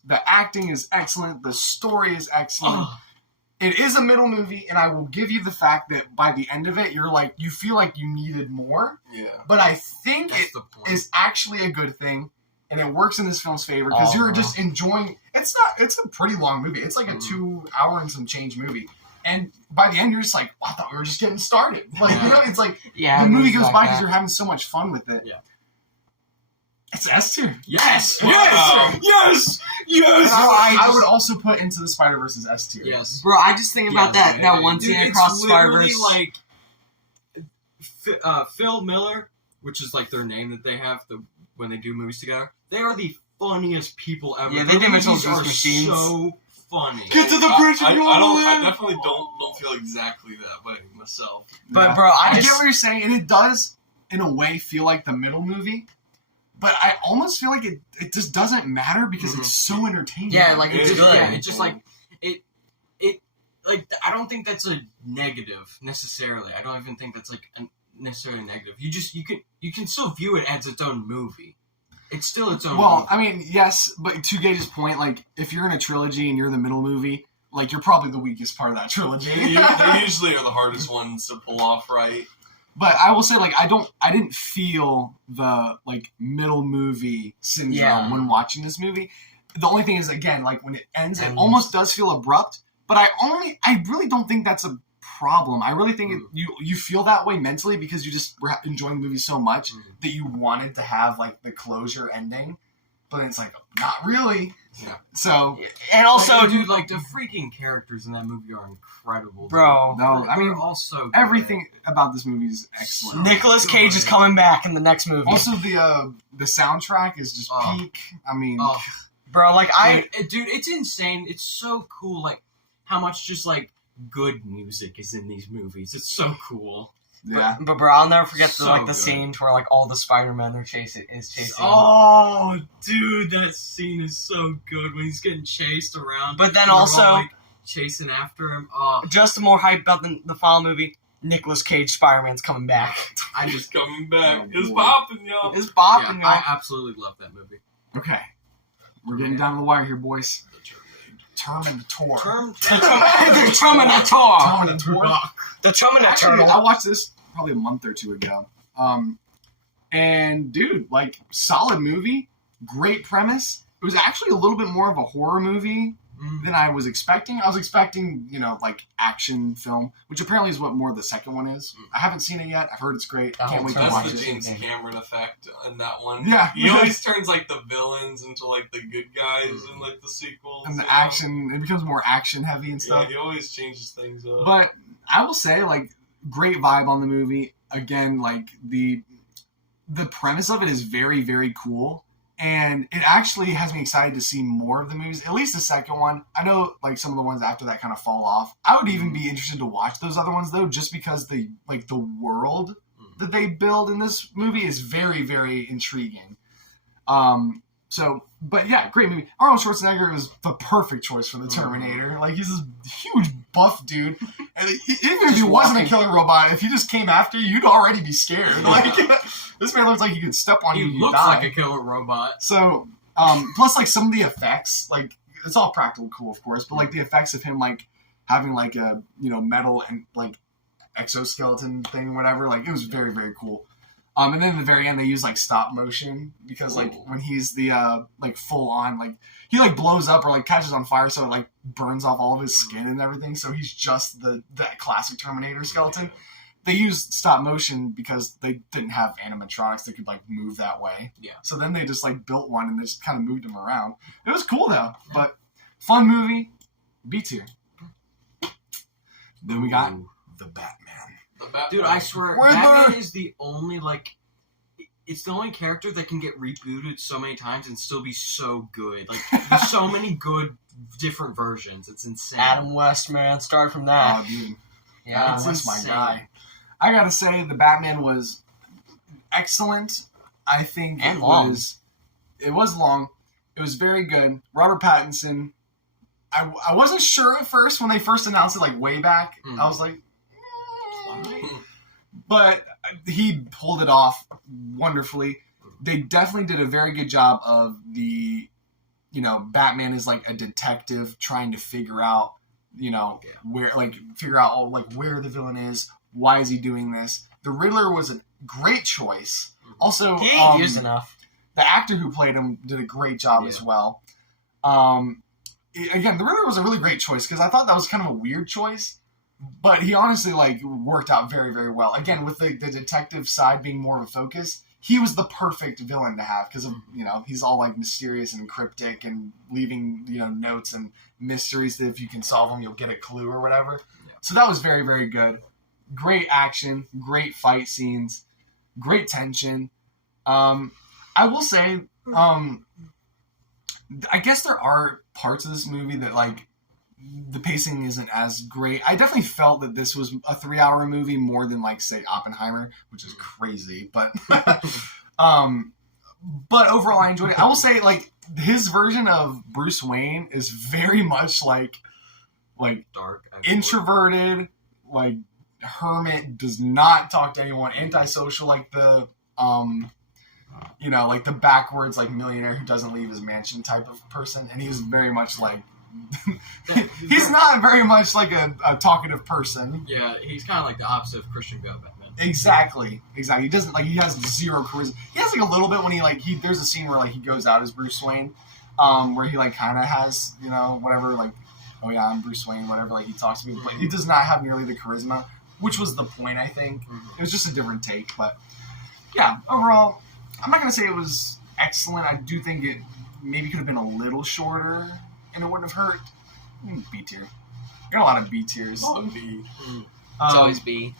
The acting is excellent. The story is excellent. Ugh. It is a middle movie, and I will give you the fact that by the end of it, you feel like you needed more. Yeah. But I think That's it the point. is actually a good thing, and it works in this film's favor because you're just enjoying. It's a pretty long movie. It's like a 2 hour and some change movie, and by the end, you're just like, I thought we were just getting started. Like, you know, it's like Yeah, the movie movies goes like by because that. you're having so much fun with it. Yeah. It's S tier. Yes! Wow. Yes! Yes! I would also put Into the Spider-Verse as S tier. Yes. Bro, I just think about Yes, that one scene Dude, across it's the Spider-Verse. literally like Phil Miller, which is like their name that they have when they do movies together. They are the funniest people ever. Yeah, they Their dimensional movies are machines. so funny. Get to the bridge I, and I definitely don't feel exactly that way myself. But, bro, I I get just... what you're saying, and it does, in a way, feel like the middle movie. But I almost feel like it just doesn't matter because it's so entertaining. Yeah, like, It's it's just, good. yeah, it's just like it like I don't think that's a negative necessarily. I don't even think that's like necessarily negative. You can still view it as its own movie. It's still its own. Well, movie. I mean, yes, but to Gage's point, like, if you're in a trilogy and you're the middle movie, like, you're probably the weakest part of that trilogy. They usually are the hardest ones to pull off right. But I will say, like, I didn't feel the, like, middle movie syndrome when watching this movie. The only thing is, again, like, when it ends, it almost does feel abrupt. But I really don't think that's a problem. I really think you feel that way mentally because you just were enjoying the movie so much that you wanted to have, like, the closure ending. But then it's like, not really. Yeah. So, And also, dude, like the freaking characters in that movie are incredible, dude. bro, no, I mean, They're also good. everything about this movie is excellent. Nicolas Cage is coming back in the next movie. Also, the soundtrack is just peak. I mean, Bro, like, dude, it's insane. It's so cool, like how much just like good music is in these movies. It's so cool. Yeah. But bro, I'll never forget So the good. scenes where like all the Spider-Men are chasing. Oh, dude, that scene is so good when he's getting chased around. But then and they're all, also- like, chasing after him. Oh, Just more hype about the final movie. Nicolas Cage Spider-Man's coming back. I'm just coming back. Oh, It's boy. popping, yo. It's yeah, bopping, I y'all. absolutely love that movie. Okay. We're getting down to the wire here, boys. Terminator. The Terminator. The Terminator. Actually, I watched this probably a month or two ago. And dude, like, solid movie, great premise. It was actually a little bit more of a horror movie than I was expecting. I was expecting, like, action film, which apparently is what more the second one is. I haven't seen it yet. I've heard it's great. I can't wait to That's watch the it. James Cameron effect in that one. Yeah. He always turns, like, the villains into, like, the good guys in, like, the sequels. And the you know? action, it becomes more action heavy and Yeah, stuff. he always changes things up. But I will say, like, great vibe on the movie. Again, like, the premise of it is very, very cool. And it actually has me excited to see more of the movies, at least the second one. I know, like, some of the ones after that kind of fall off. I would even be interested to watch those other ones, though, just because the world that they build in this movie is very, very intriguing. But yeah, great movie. Arnold Schwarzenegger was the perfect choice for the Terminator. Like, he's this huge buff dude. And even if he wasn't a killer robot, if he just came after you, you'd already be scared. Like, this man looks like he could step on you and He you looks die. like a killer robot. So, plus, like, some of the effects, like, it's all practical cool, of course, but, like, the effects of him, like, having, like, a, metal and, like, exoskeleton thing, whatever, like, it was very, very cool. And then at the very end, they use, like, stop motion, because, like, when he's the, like, full on, like, he, like, blows up or, like, catches on fire, so it, like, burns off all of his skin and everything, so he's just that classic Terminator skeleton. They used stop motion because they didn't have animatronics that could, like, move that way. Yeah. So then they just, like, built one and they just kind of moved him around. It was cool, though. But fun movie. B tier. Then we got the Batman. Dude, I swear, Where Batman the- is the only, like, it's the only character that can get rebooted so many times and still be so good. Like, there's so many good, different versions. It's insane. Adam West, man, start from that. Oh, dude. Yeah, That's it's my insane. guy. I gotta say, the Batman was excellent. I think And it long. was. It was long. It was very good. Robert Pattinson. I wasn't sure at first when they first announced it, like, way back. I was like, but he pulled it off wonderfully. They definitely did a very good job of the, Batman is like a detective trying to figure out, where where the villain is. Why is he doing this? The Riddler was a great choice. Also, He ain't used enough. the actor who played him did a great job as well. Again, the Riddler was a really great choice because I thought that was kind of a weird choice, but he honestly worked out very, very well. Again, with the detective side being more of a focus, he was the perfect villain to have because of he's all like mysterious and cryptic and leaving notes and mysteries that if you can solve them, you'll get a clue or whatever. Yeah. So that was very, very good. Great action, great fight scenes, great tension. I will say, I guess there are parts of this movie that the pacing isn't as great. I definitely felt that this was a 3-hour movie more than say Oppenheimer, which is crazy, but but overall I enjoyed it. I will say his version of Bruce Wayne is very much like Dark. introverted, hermit, does not talk to anyone, antisocial, the the backwards millionaire who doesn't leave his mansion type of person, and he's very much he's not very much a talkative person. Yeah, he's kind of like the opposite of Christian Bale Batman. Exactly. He doesn't he has zero charisma. He has a little bit when he there's a scene where he goes out as Bruce Wayne, where he kind of has whatever oh yeah, I'm Bruce Wayne, whatever, he talks to people, but he does not have nearly the charisma, which was the point, I think. It was just a different take, but yeah, overall, I'm not going to say it was excellent. I do think it maybe could have been a little shorter, and it wouldn't have hurt. B tier. Got a lot of B tiers. B. It's always B.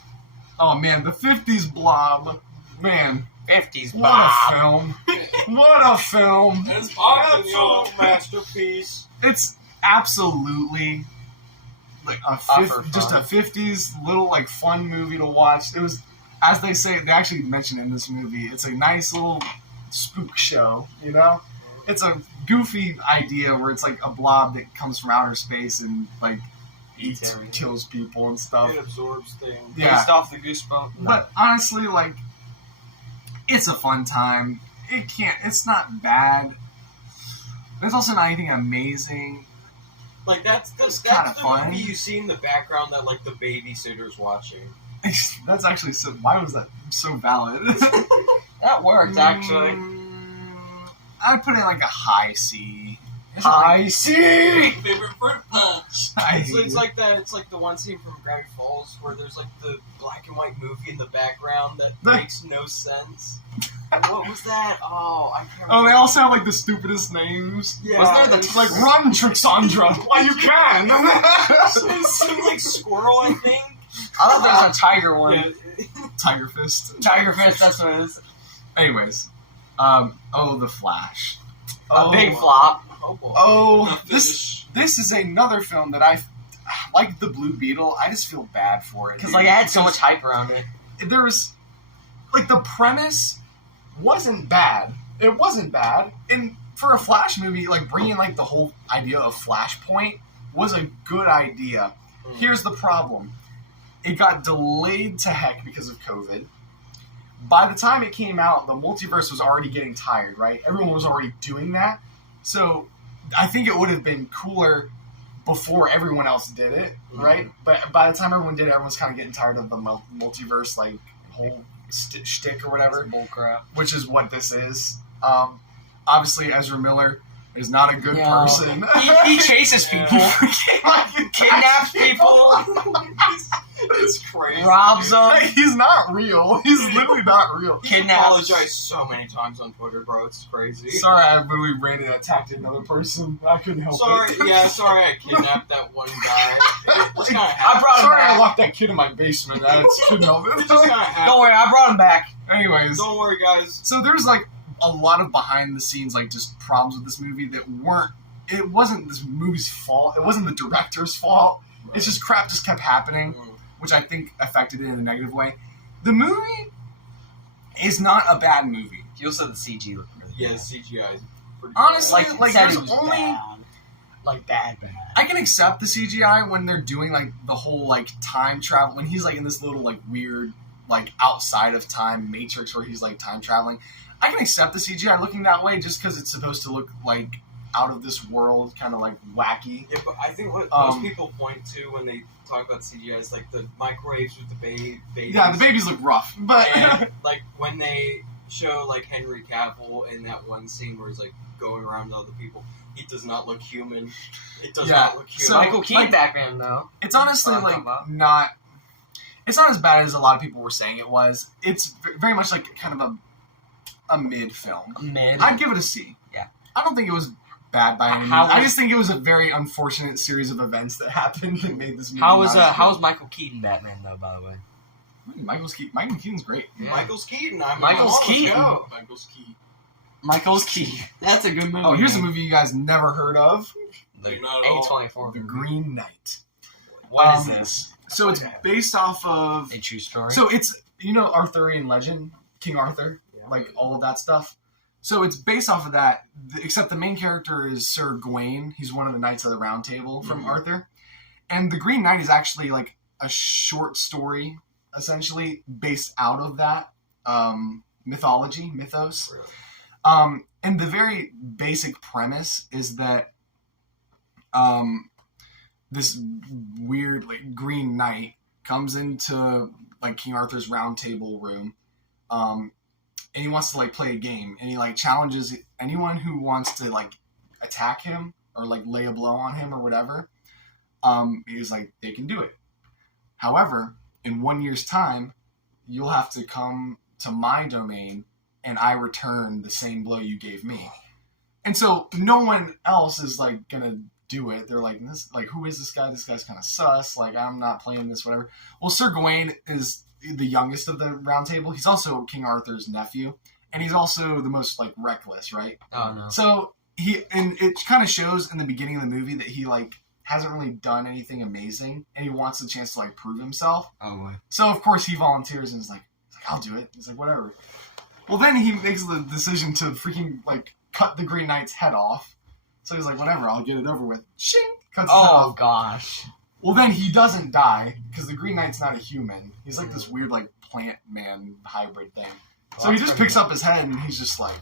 Oh man, the 50s Blob. Man, 50s what Bob. a film. What a film. It's popping, yo. Absolute masterpiece. It's absolutely like For just a fun. 50s little like fun movie to watch. It was, as they say, they actually mention in this movie, it's a nice little spook show, you know? It's a goofy idea where it's like a blob that comes from outer space and like Eats everything. kills people and stuff. It absorbs things. Yeah. Based off the Goosebumps. No. But honestly, like, it's a fun time. It's not bad. There's also not anything amazing. Like that's It's the kinda fun. movie you see in the background that like the babysitter's watching. That's actually so. Why was that so valid? That worked, actually. I'd put it like a high C. It's not High C. Favorite fruit punch. I It's hate like that. It's like the one scene from Gravity Falls where there's like the black and white movie in the background that makes no sense. What was that? Oh, I can't. Oh, they remember. also have like the stupidest names. Yeah, Wasn't there the It's like run, Trixandra. Why you can? some like squirrel, I think. I thought there was a tiger one. Yeah. Tiger Fist. Tiger Fist, that's what it is. Anyways, the Flash. A big flop. Oh boy. Oh, The Finish. this is another film that I like. The Blue Beetle. I just feel bad for it Because, like, it had so much hype around it. There was like the premise wasn't bad. It wasn't bad, and for a Flash movie, like bringing like the whole idea of Flashpoint was a good idea. Here's the problem: it got delayed to heck because of COVID. By the time it came out, the multiverse was already getting tired, right? Everyone was already doing that. So I think it would have been cooler before everyone else did it, right? But by the time everyone did it, everyone's kind of getting tired of the multiverse, like, whole shtick or whatever, Bullcrap. which is what this is. Obviously, Ezra Miller is not a good No. person. He chases people. Kidnaps people. It's crazy. Robs them. He's not real. He's literally not real. He Kidnaps. apologized so many times on Twitter, bro. It's crazy. Sorry, I literally ran and attacked another person. I couldn't help Sorry, it. yeah, sorry I kidnapped that one guy. It just kinda I happened. brought him Sorry, I back. locked that kid in my basement. I just couldn't help It it. just kinda happened. Don't worry, I brought him back. Anyways, Don't worry, guys. so there's like a lot of behind the scenes, like just problems with this movie that weren't. It wasn't this movie's fault. It wasn't the director's fault. It's just crap just kept happening, which I think affected it in a negative way. The movie is not a bad movie. You also said the CG looked really Yeah, good. CGI is pretty Honestly, bad. like, said there's it was only- bad. Like bad. I can accept the CGI when they're doing like the whole like time travel, when he's like in this little like weird like outside of time matrix where he's like time traveling. I can accept the CGI looking that way just because it's supposed to look like out of this world, kind of like wacky. Yeah, but I think what Um, most people point to when they talk about CGI is like the microwaves with the babies. Yeah, the babies look rough, but And like when they show like Henry Cavill in that one scene where he's like going around to other people, he does not look human. It does Yeah, not look human. so- Michael Keaton like- Batman though. it's honestly What I'm like talking about. not. It's not as bad as a lot of people were saying it was. It's very much like kind of a mid film. Mid. I'd give it a C. Yeah. I don't think it was bad by any means. How I was- just think it was a very unfortunate series of events that happened that made this movie. How was not as how good. was Michael Keaton Batman though? By the way. Michael Keaton's great. Yeah. Michael's Keaton. I mean, Michael's come on, let's Keaton. go. Michael's Key. Michael's Keaton. That's a good movie. Oh, here's a man. movie you guys never heard of: The Not at all. A24 The movie. Green Knight. What is Um, this? So it's based off of. A true story. So it's Arthurian legend, King Arthur, like all of that stuff. So it's based off of that, except the main character is Sir Gawain. He's one of the Knights of the Round Table from Arthur. And the Green Knight is actually like a short story, essentially, based out of that mythos. Really? And the very basic premise is that this weird like Green Knight comes into like King Arthur's Round Table room, and he wants to like play a game, and he like challenges anyone who wants to like attack him or like lay a blow on him or whatever. He's like, they can do it. However, in 1 year's time, you'll have to come to my domain and I return the same blow you gave me. And so no one else is like gonna do it. They're like, this, like, who is this guy? This guy's kind of sus. Like, I'm not playing this, whatever. Well, Sir Gawain is the youngest of the Round Table. He's also King Arthur's nephew, and he's also the most like reckless, right? oh no. So and it kind of shows in the beginning of the movie that he like hasn't really done anything amazing, and he wants the chance to like prove himself. Oh boy. So of course he volunteers and is like, I'll do it. He's like, whatever. Well, then he makes the decision to freaking like cut the Green Knight's head off. So he's like, whatever, I'll get it over with. Shing! Cuts his head off. Gosh. Well, then he doesn't die because the Green Knight's not a human. He's like this weird like plant man hybrid thing. So he just picks up his head and he's like,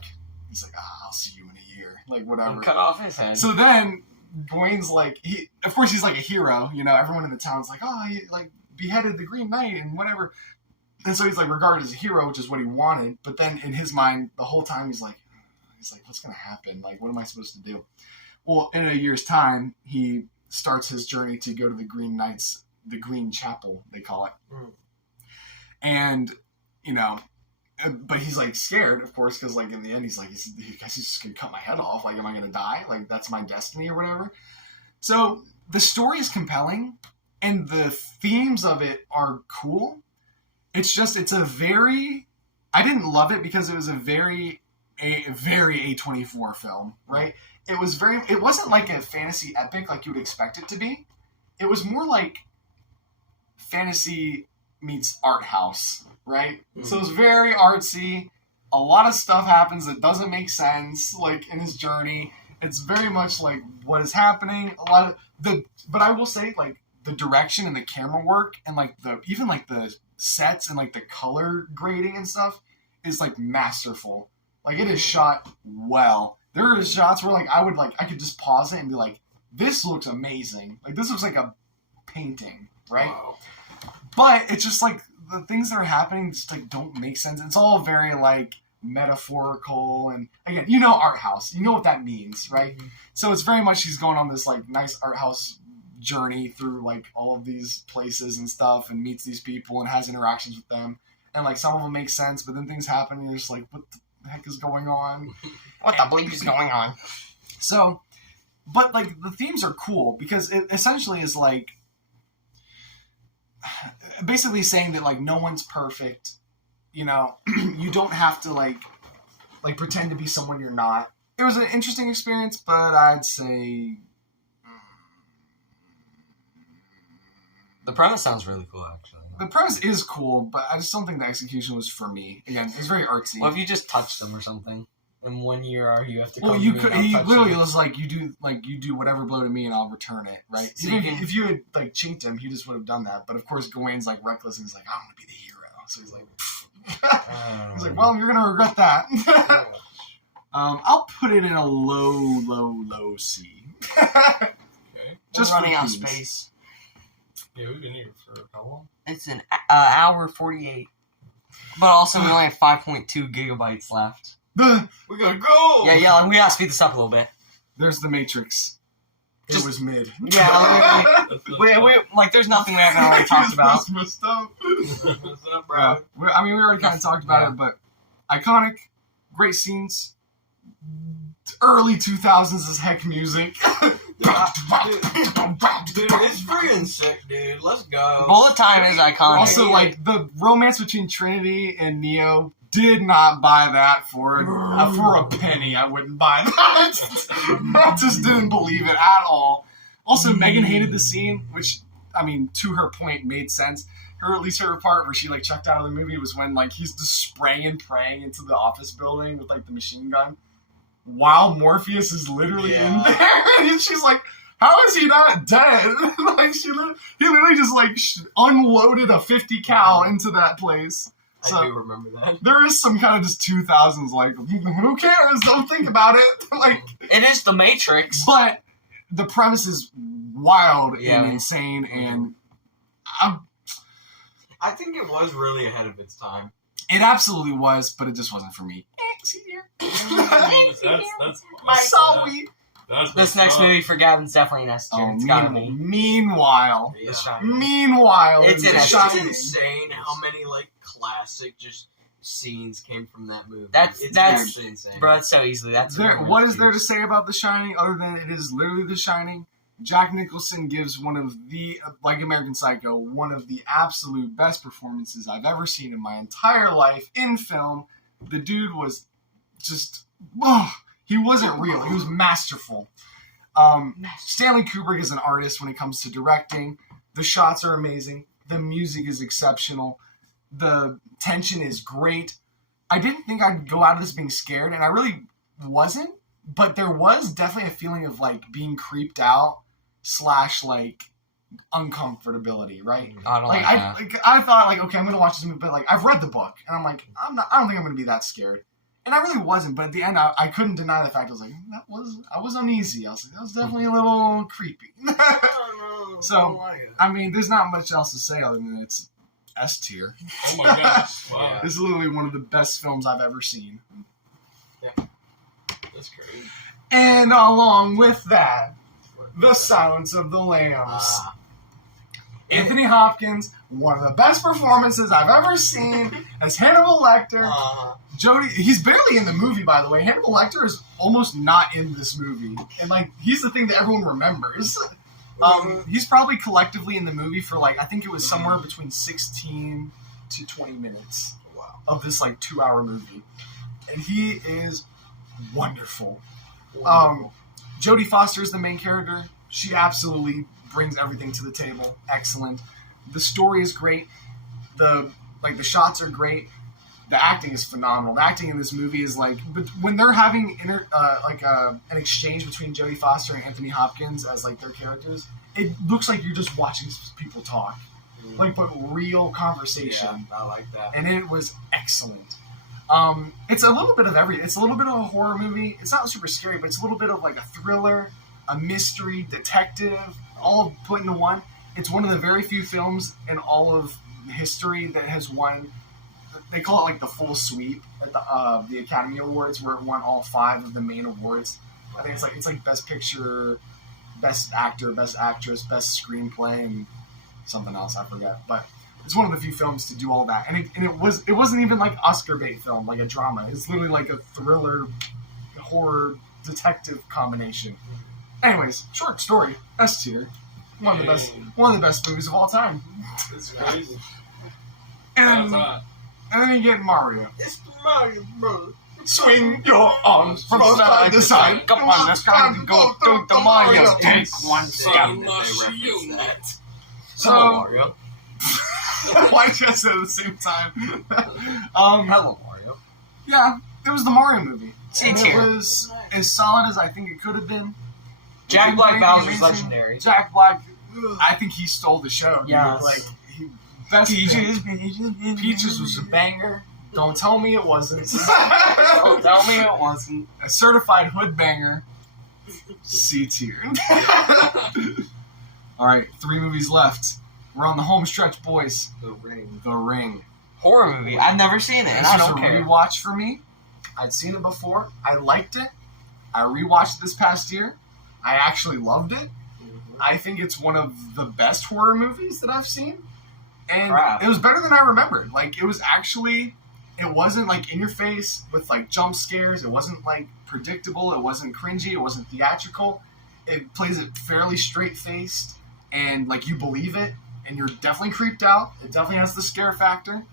I'll see you in a year, like whatever. Cut off his head. So then Gawain's like, of course he's like a hero, you know. Everyone in the town's like, oh, he like beheaded the Green Knight and whatever. And so he's like regarded as a hero, which is what he wanted. But then in his mind, the whole time he's like, what's gonna happen? Like, what am I supposed to do? Well, in a year's time, he starts his journey to go to the Green Knights, the Green Chapel, they call it. Mm. And, you know, but he's like scared, of course, because like in the end, he's like, I guess he's just gonna cut my head off. Like, am I gonna die? Like, that's my destiny or whatever. So the story is compelling, and the themes of it are cool. It's a very, I didn't love it because it was a very A24 film, right? It wasn't like a fantasy epic like you would expect it to be. It was more like fantasy meets art house, right? Mm-hmm. So it was very artsy. A lot of stuff happens that doesn't make sense, like in his journey. It's very much like what is happening. But I will say, like, the direction and the camera work and like even the sets and like the color grading and stuff is like masterful. Like, it is shot well. There are shots where I could just pause it and be like, this looks amazing. Like, this looks like a painting, right? Wow. But it's just like the things that are happening just like don't make sense. It's all very like metaphorical, and again, you know, art house. You know what that means, right? Mm-hmm. So it's very much he's going on this like nice art house journey through like all of these places and stuff, and meets these people and has interactions with them, and like some of them make sense, but then things happen and you're just like, what the heck is going on? What the bleep is going on? So, but like the themes are cool because it essentially is like basically saying that like no one's perfect, you know. You don't have to like pretend to be someone you're not. It was an interesting experience, but I'd say the premise sounds really cool, actually. The premise is cool, but I just don't think the execution was for me. Again, it's very artsy. Well, if you just touch them or something, in 1 year you have to. Well, you could. He literally was like, you do whatever blow to me, and I'll return it. Right? So if you had like chinked him, he just would have done that. But of course, Gawain's like reckless, and he's like, I want to be the hero. So he's like, he's like, well, you're gonna regret that. I'll put it in a low C. Okay. Just running out of space. Yeah, we've been here for how long? It's an hour 48. But also, we only have 5.2 gigabytes left. We gotta go! Yeah, we gotta speed this up a little bit. There's the Matrix. It was mid. Yeah, there's nothing we haven't already talked about. What's up, bro? We already kind of talked about it, but iconic, great scenes, early 2000s as heck music. Dude, it's freaking sick, dude. Let's go. Bullet time is iconic. Also, like, the romance between Trinity and Neo, did not buy that for a penny. I wouldn't buy that. I just didn't believe it at all. Also, Megan hated the scene, which, I mean, to her point, made sense. At least her part where she, like, checked out of the movie was when, like, he's just spraying and praying into the office building with, like, the machine gun, while Morpheus is literally in there. And she's like, how is he not dead? Like, he literally just, like, unloaded a 50 cal into that place. So, I do remember that. There is some kind of just 2000s, like, who cares? Don't think about it. Like, it is the Matrix. But the premise is wild and insane, and I think it was really ahead of its time. It absolutely was, but it just wasn't for me. See here. This next movie for Gavin's definitely an S tier. It's gotta be. Meanwhile, it's insane how many like classic just scenes came from that movie. That's actually insane, bro. It's so easily. What is there to say about The Shining other than it is literally The Shining? Jack Nicholson gives one of the, like American Psycho, one of the absolute best performances I've ever seen in my entire life in film. The dude was just, he wasn't real. He was masterful. Stanley Kubrick is an artist when it comes to directing. The shots are amazing. The music is exceptional. The tension is great. I didn't think I'd go out of this being scared, and I really wasn't. But there was definitely a feeling of like being creeped out / like uncomfortability, right? I don't like that. I thought like, okay, I'm gonna watch this movie, but like I've read the book, and I'm like, I don't think I'm gonna be that scared. And I really wasn't, but at the end, I couldn't deny the fact. I was like, I was uneasy. I was like, that was definitely a little creepy. So, I mean, there's not much else to say other than it's S tier. Oh my gosh! Wow, This is literally one of the best films I've ever seen. that's crazy. And along with that, The Silence of the Lambs. Anthony Hopkins, one of the best performances I've ever seen as Hannibal Lecter. Jodie, he's barely in the movie, by the way. Hannibal Lecter is almost not in this movie. And, like, he's the thing that everyone remembers. He's probably collectively in the movie for, like, I think it was somewhere between 16 to 20 minutes of this, like, 2-hour movie. And he is wonderful. Jodie Foster is the main character. She absolutely brings everything to the table. Excellent. The story is great. The shots are great. The acting is phenomenal. The acting in this movie is like, but when they're having an exchange between Jodie Foster and Anthony Hopkins as like their characters, it looks like you're just watching people talk, like but real conversation. Yeah, I like that. And it was excellent. It's a little bit of It's a little bit of a horror movie. It's not super scary, but it's a little bit of like a thriller, a mystery, detective, all put into one. It's one of the very few films in all of history that has won. They call it like the full sweep at the Academy Awards, where it won all 5 of the main awards. I think it's like Best Picture, Best Actor, Best Actress, Best Screenplay, and something else I forget. But it's one of the few films to do all that, and it wasn't even like Oscar bait film, like a drama. It's literally like a thriller, horror, detective combination. Anyways, short story, S tier, one of the best movies of all time. It's crazy. And then you get Mario. It's the Mario Bros. Swing your arms from side to side. Come on, let's go through the Mario. Take one step. So, Mario. why just at the same time? Hello, Mario. Yeah, it was the Mario movie. C And it tier. was as solid as I think it could have been. Jack It Black was Bowser's amazing. legendary. Jack Black, I think he stole the show. Dude. Yes. Like, best thing. Peaches was a banger. Don't tell me it wasn't. Don't tell me it wasn't. A certified hood banger. C tier. Alright, 3 movies left. We're on the home stretch, boys. The Ring. The Ring. Horror movie. I've never seen it, and This I was don't a care. rewatch for me. I'd seen it before. I liked it. I rewatched it this past year. I actually loved it. I think it's one of the best horror movies that I've seen. And Crap. it was better than I remembered. Like, it wasn't like in your face with like jump scares. It wasn't like predictable. It wasn't cringy. It wasn't theatrical. It plays it fairly straight faced, and like you believe it, and you're definitely creeped out. It definitely has the scare factor.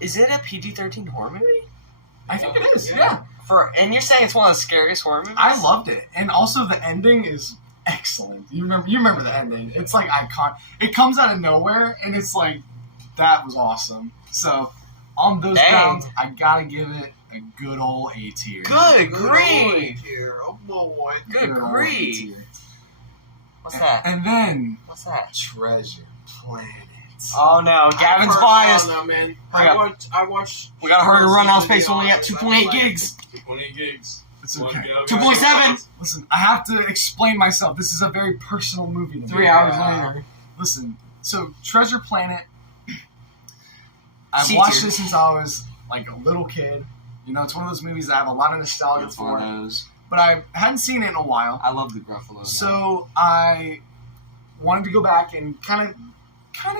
Is it a PG-13 horror movie? I think it is. Yeah. And you're saying it's one of the scariest horror movies? I loved it, and also the ending is excellent. You remember the ending? It's like iconic. It comes out of nowhere, and it's like that was awesome. So on those grounds, I gotta give it a good old A tier. Good grief! Oh boy. Good old A grief! tier. What's that? And then What's that? Treasure Planet. Oh no, Gavin's biased. No, man. Hurry up. I watched. We gotta hurry to run out of space. Only at 2.8 gigs. 2.8 gigs. It's One okay. gig. 2.7. Listen, I have to explain myself. This is a very personal movie to me. 3 hours later. Listen, so Treasure Planet, I've C watched tier. it since I was like a little kid. You know, it's one of those movies that I have a lot of nostalgia for, but I hadn't seen it in a while. I love the Gruffalo. So I wanted to go back and kind of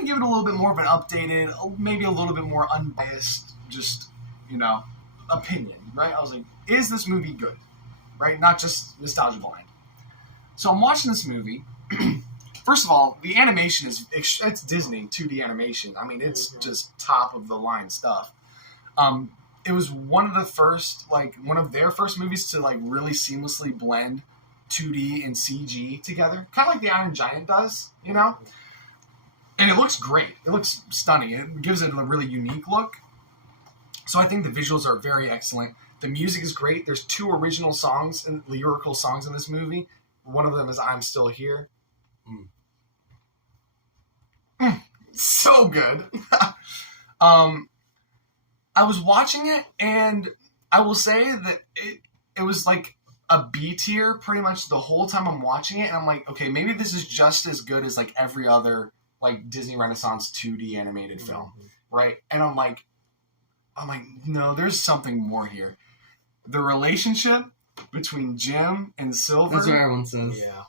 give it a little bit more of an updated, maybe a little bit more unbiased, just, you know, opinion, right? I was like, is this movie good? Right? Not just nostalgia blind. So I'm watching this movie. First of all, the animation it's Disney 2D animation. I mean, it's just top of the line stuff. It was one of their first movies to like really seamlessly blend 2D and CG together, kind of like the Iron Giant does, you know? And it looks great. It looks stunning. It gives it a really unique look. So I think the visuals are very excellent. The music is great. There's 2 original songs, and lyrical songs in this movie. One of them is I'm Still Here. So good. I was watching it, and I will say that it was like a B tier pretty much the whole time I'm watching it. And I'm like, okay, maybe this is just as good as like every other like Disney Renaissance 2D animated film, right? And I'm like, no, there's something more here. The relationship between Jim and Silver. That's what everyone says. Yeah,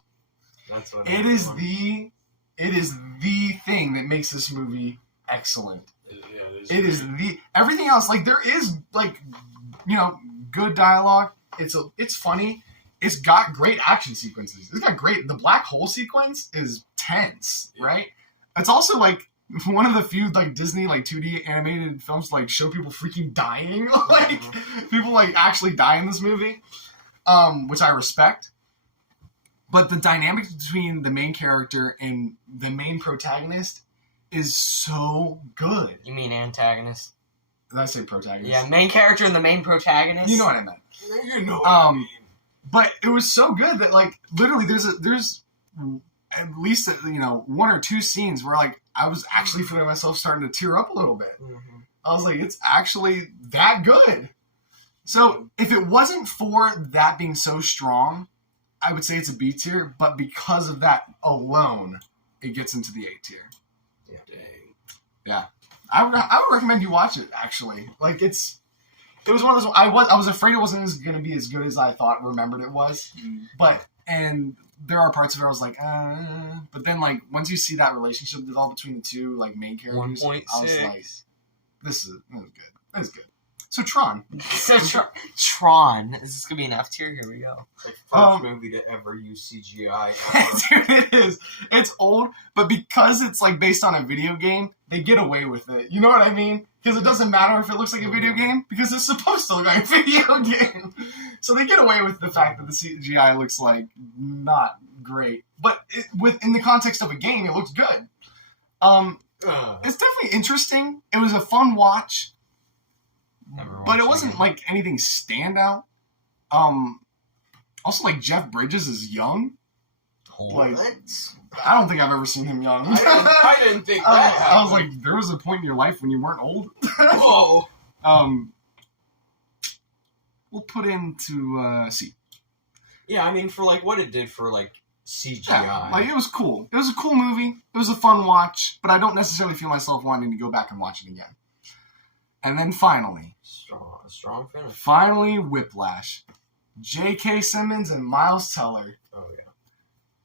that's what It is the thing that makes this movie excellent. It is everything else. Like there is like, you know, good dialogue. It's funny. It's got great action sequences. It's got great. The black hole sequence is tense, right? It's also like one of the few like Disney like 2D animated films to, like show people freaking dying. Like people like actually die in this movie, which I respect. But the dynamic between the main character and the main protagonist is so good. You mean antagonist? Did I say protagonist? Yeah, main character and the main protagonist. You know what I meant. You know what I mean. But it was so good that like literally there's at least 1 or 2 scenes where like I was actually feeling myself starting to tear up a little bit. Mm-hmm. I was like, it's actually that good. So if it wasn't for that being so strong, I would say it's a B tier. But because of that alone, it gets into the A tier. Yeah. Dang. Yeah, I would recommend you watch it. Actually, like it was one of those. I was afraid it wasn't going to be as good as I remembered it was, and there are parts of it I was like, but then like once you see that relationship develop between the 2 like main characters, 1.6. I was like, this is good. This is good. So Tron. So Tron. Is this gonna be an F tier? Here we go. Like first movie to ever use CGI. Dude, it is. It's old, but because it's like based on a video game, they get away with it. You know what I mean? Because it doesn't matter if it looks like a video game, because it's supposed to look like a video game. So they get away with the fact that the CGI looks like not great, but within the context of a game, it looks good. It's definitely interesting. It was a fun watch. But it wasn't like anything standout. Also, like Jeff Bridges is young. Like, I don't think I've ever seen him young. I didn't think that. I was like, there was a point in your life when you weren't old. Whoa. We'll put into C. Yeah, I mean, for like what it did for like CGI. Yeah, like it was cool. It was a cool movie. It was a fun watch, but I don't necessarily feel myself wanting to go back and watch it again. And then finally, strong finish. Finally, Whiplash. J.K. Simmons and Miles Teller. Oh yeah.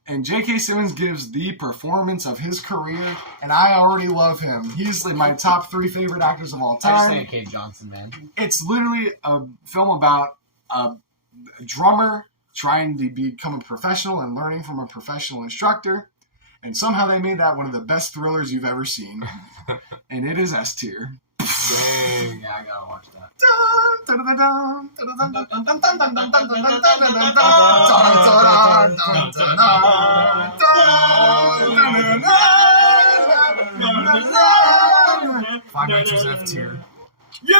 And J.K. Simmons gives the performance of his career, and I already love him. He's like my top 3 favorite actors of all I just time. think Kate Johnson, man. It's literally a film about a drummer trying to become a professional and learning from a professional instructor. And somehow they made that one of the best thrillers you've ever seen. And it is S tier. Dang. Yeah, I gotta watch that. 5 Nights was F tier. Yeah!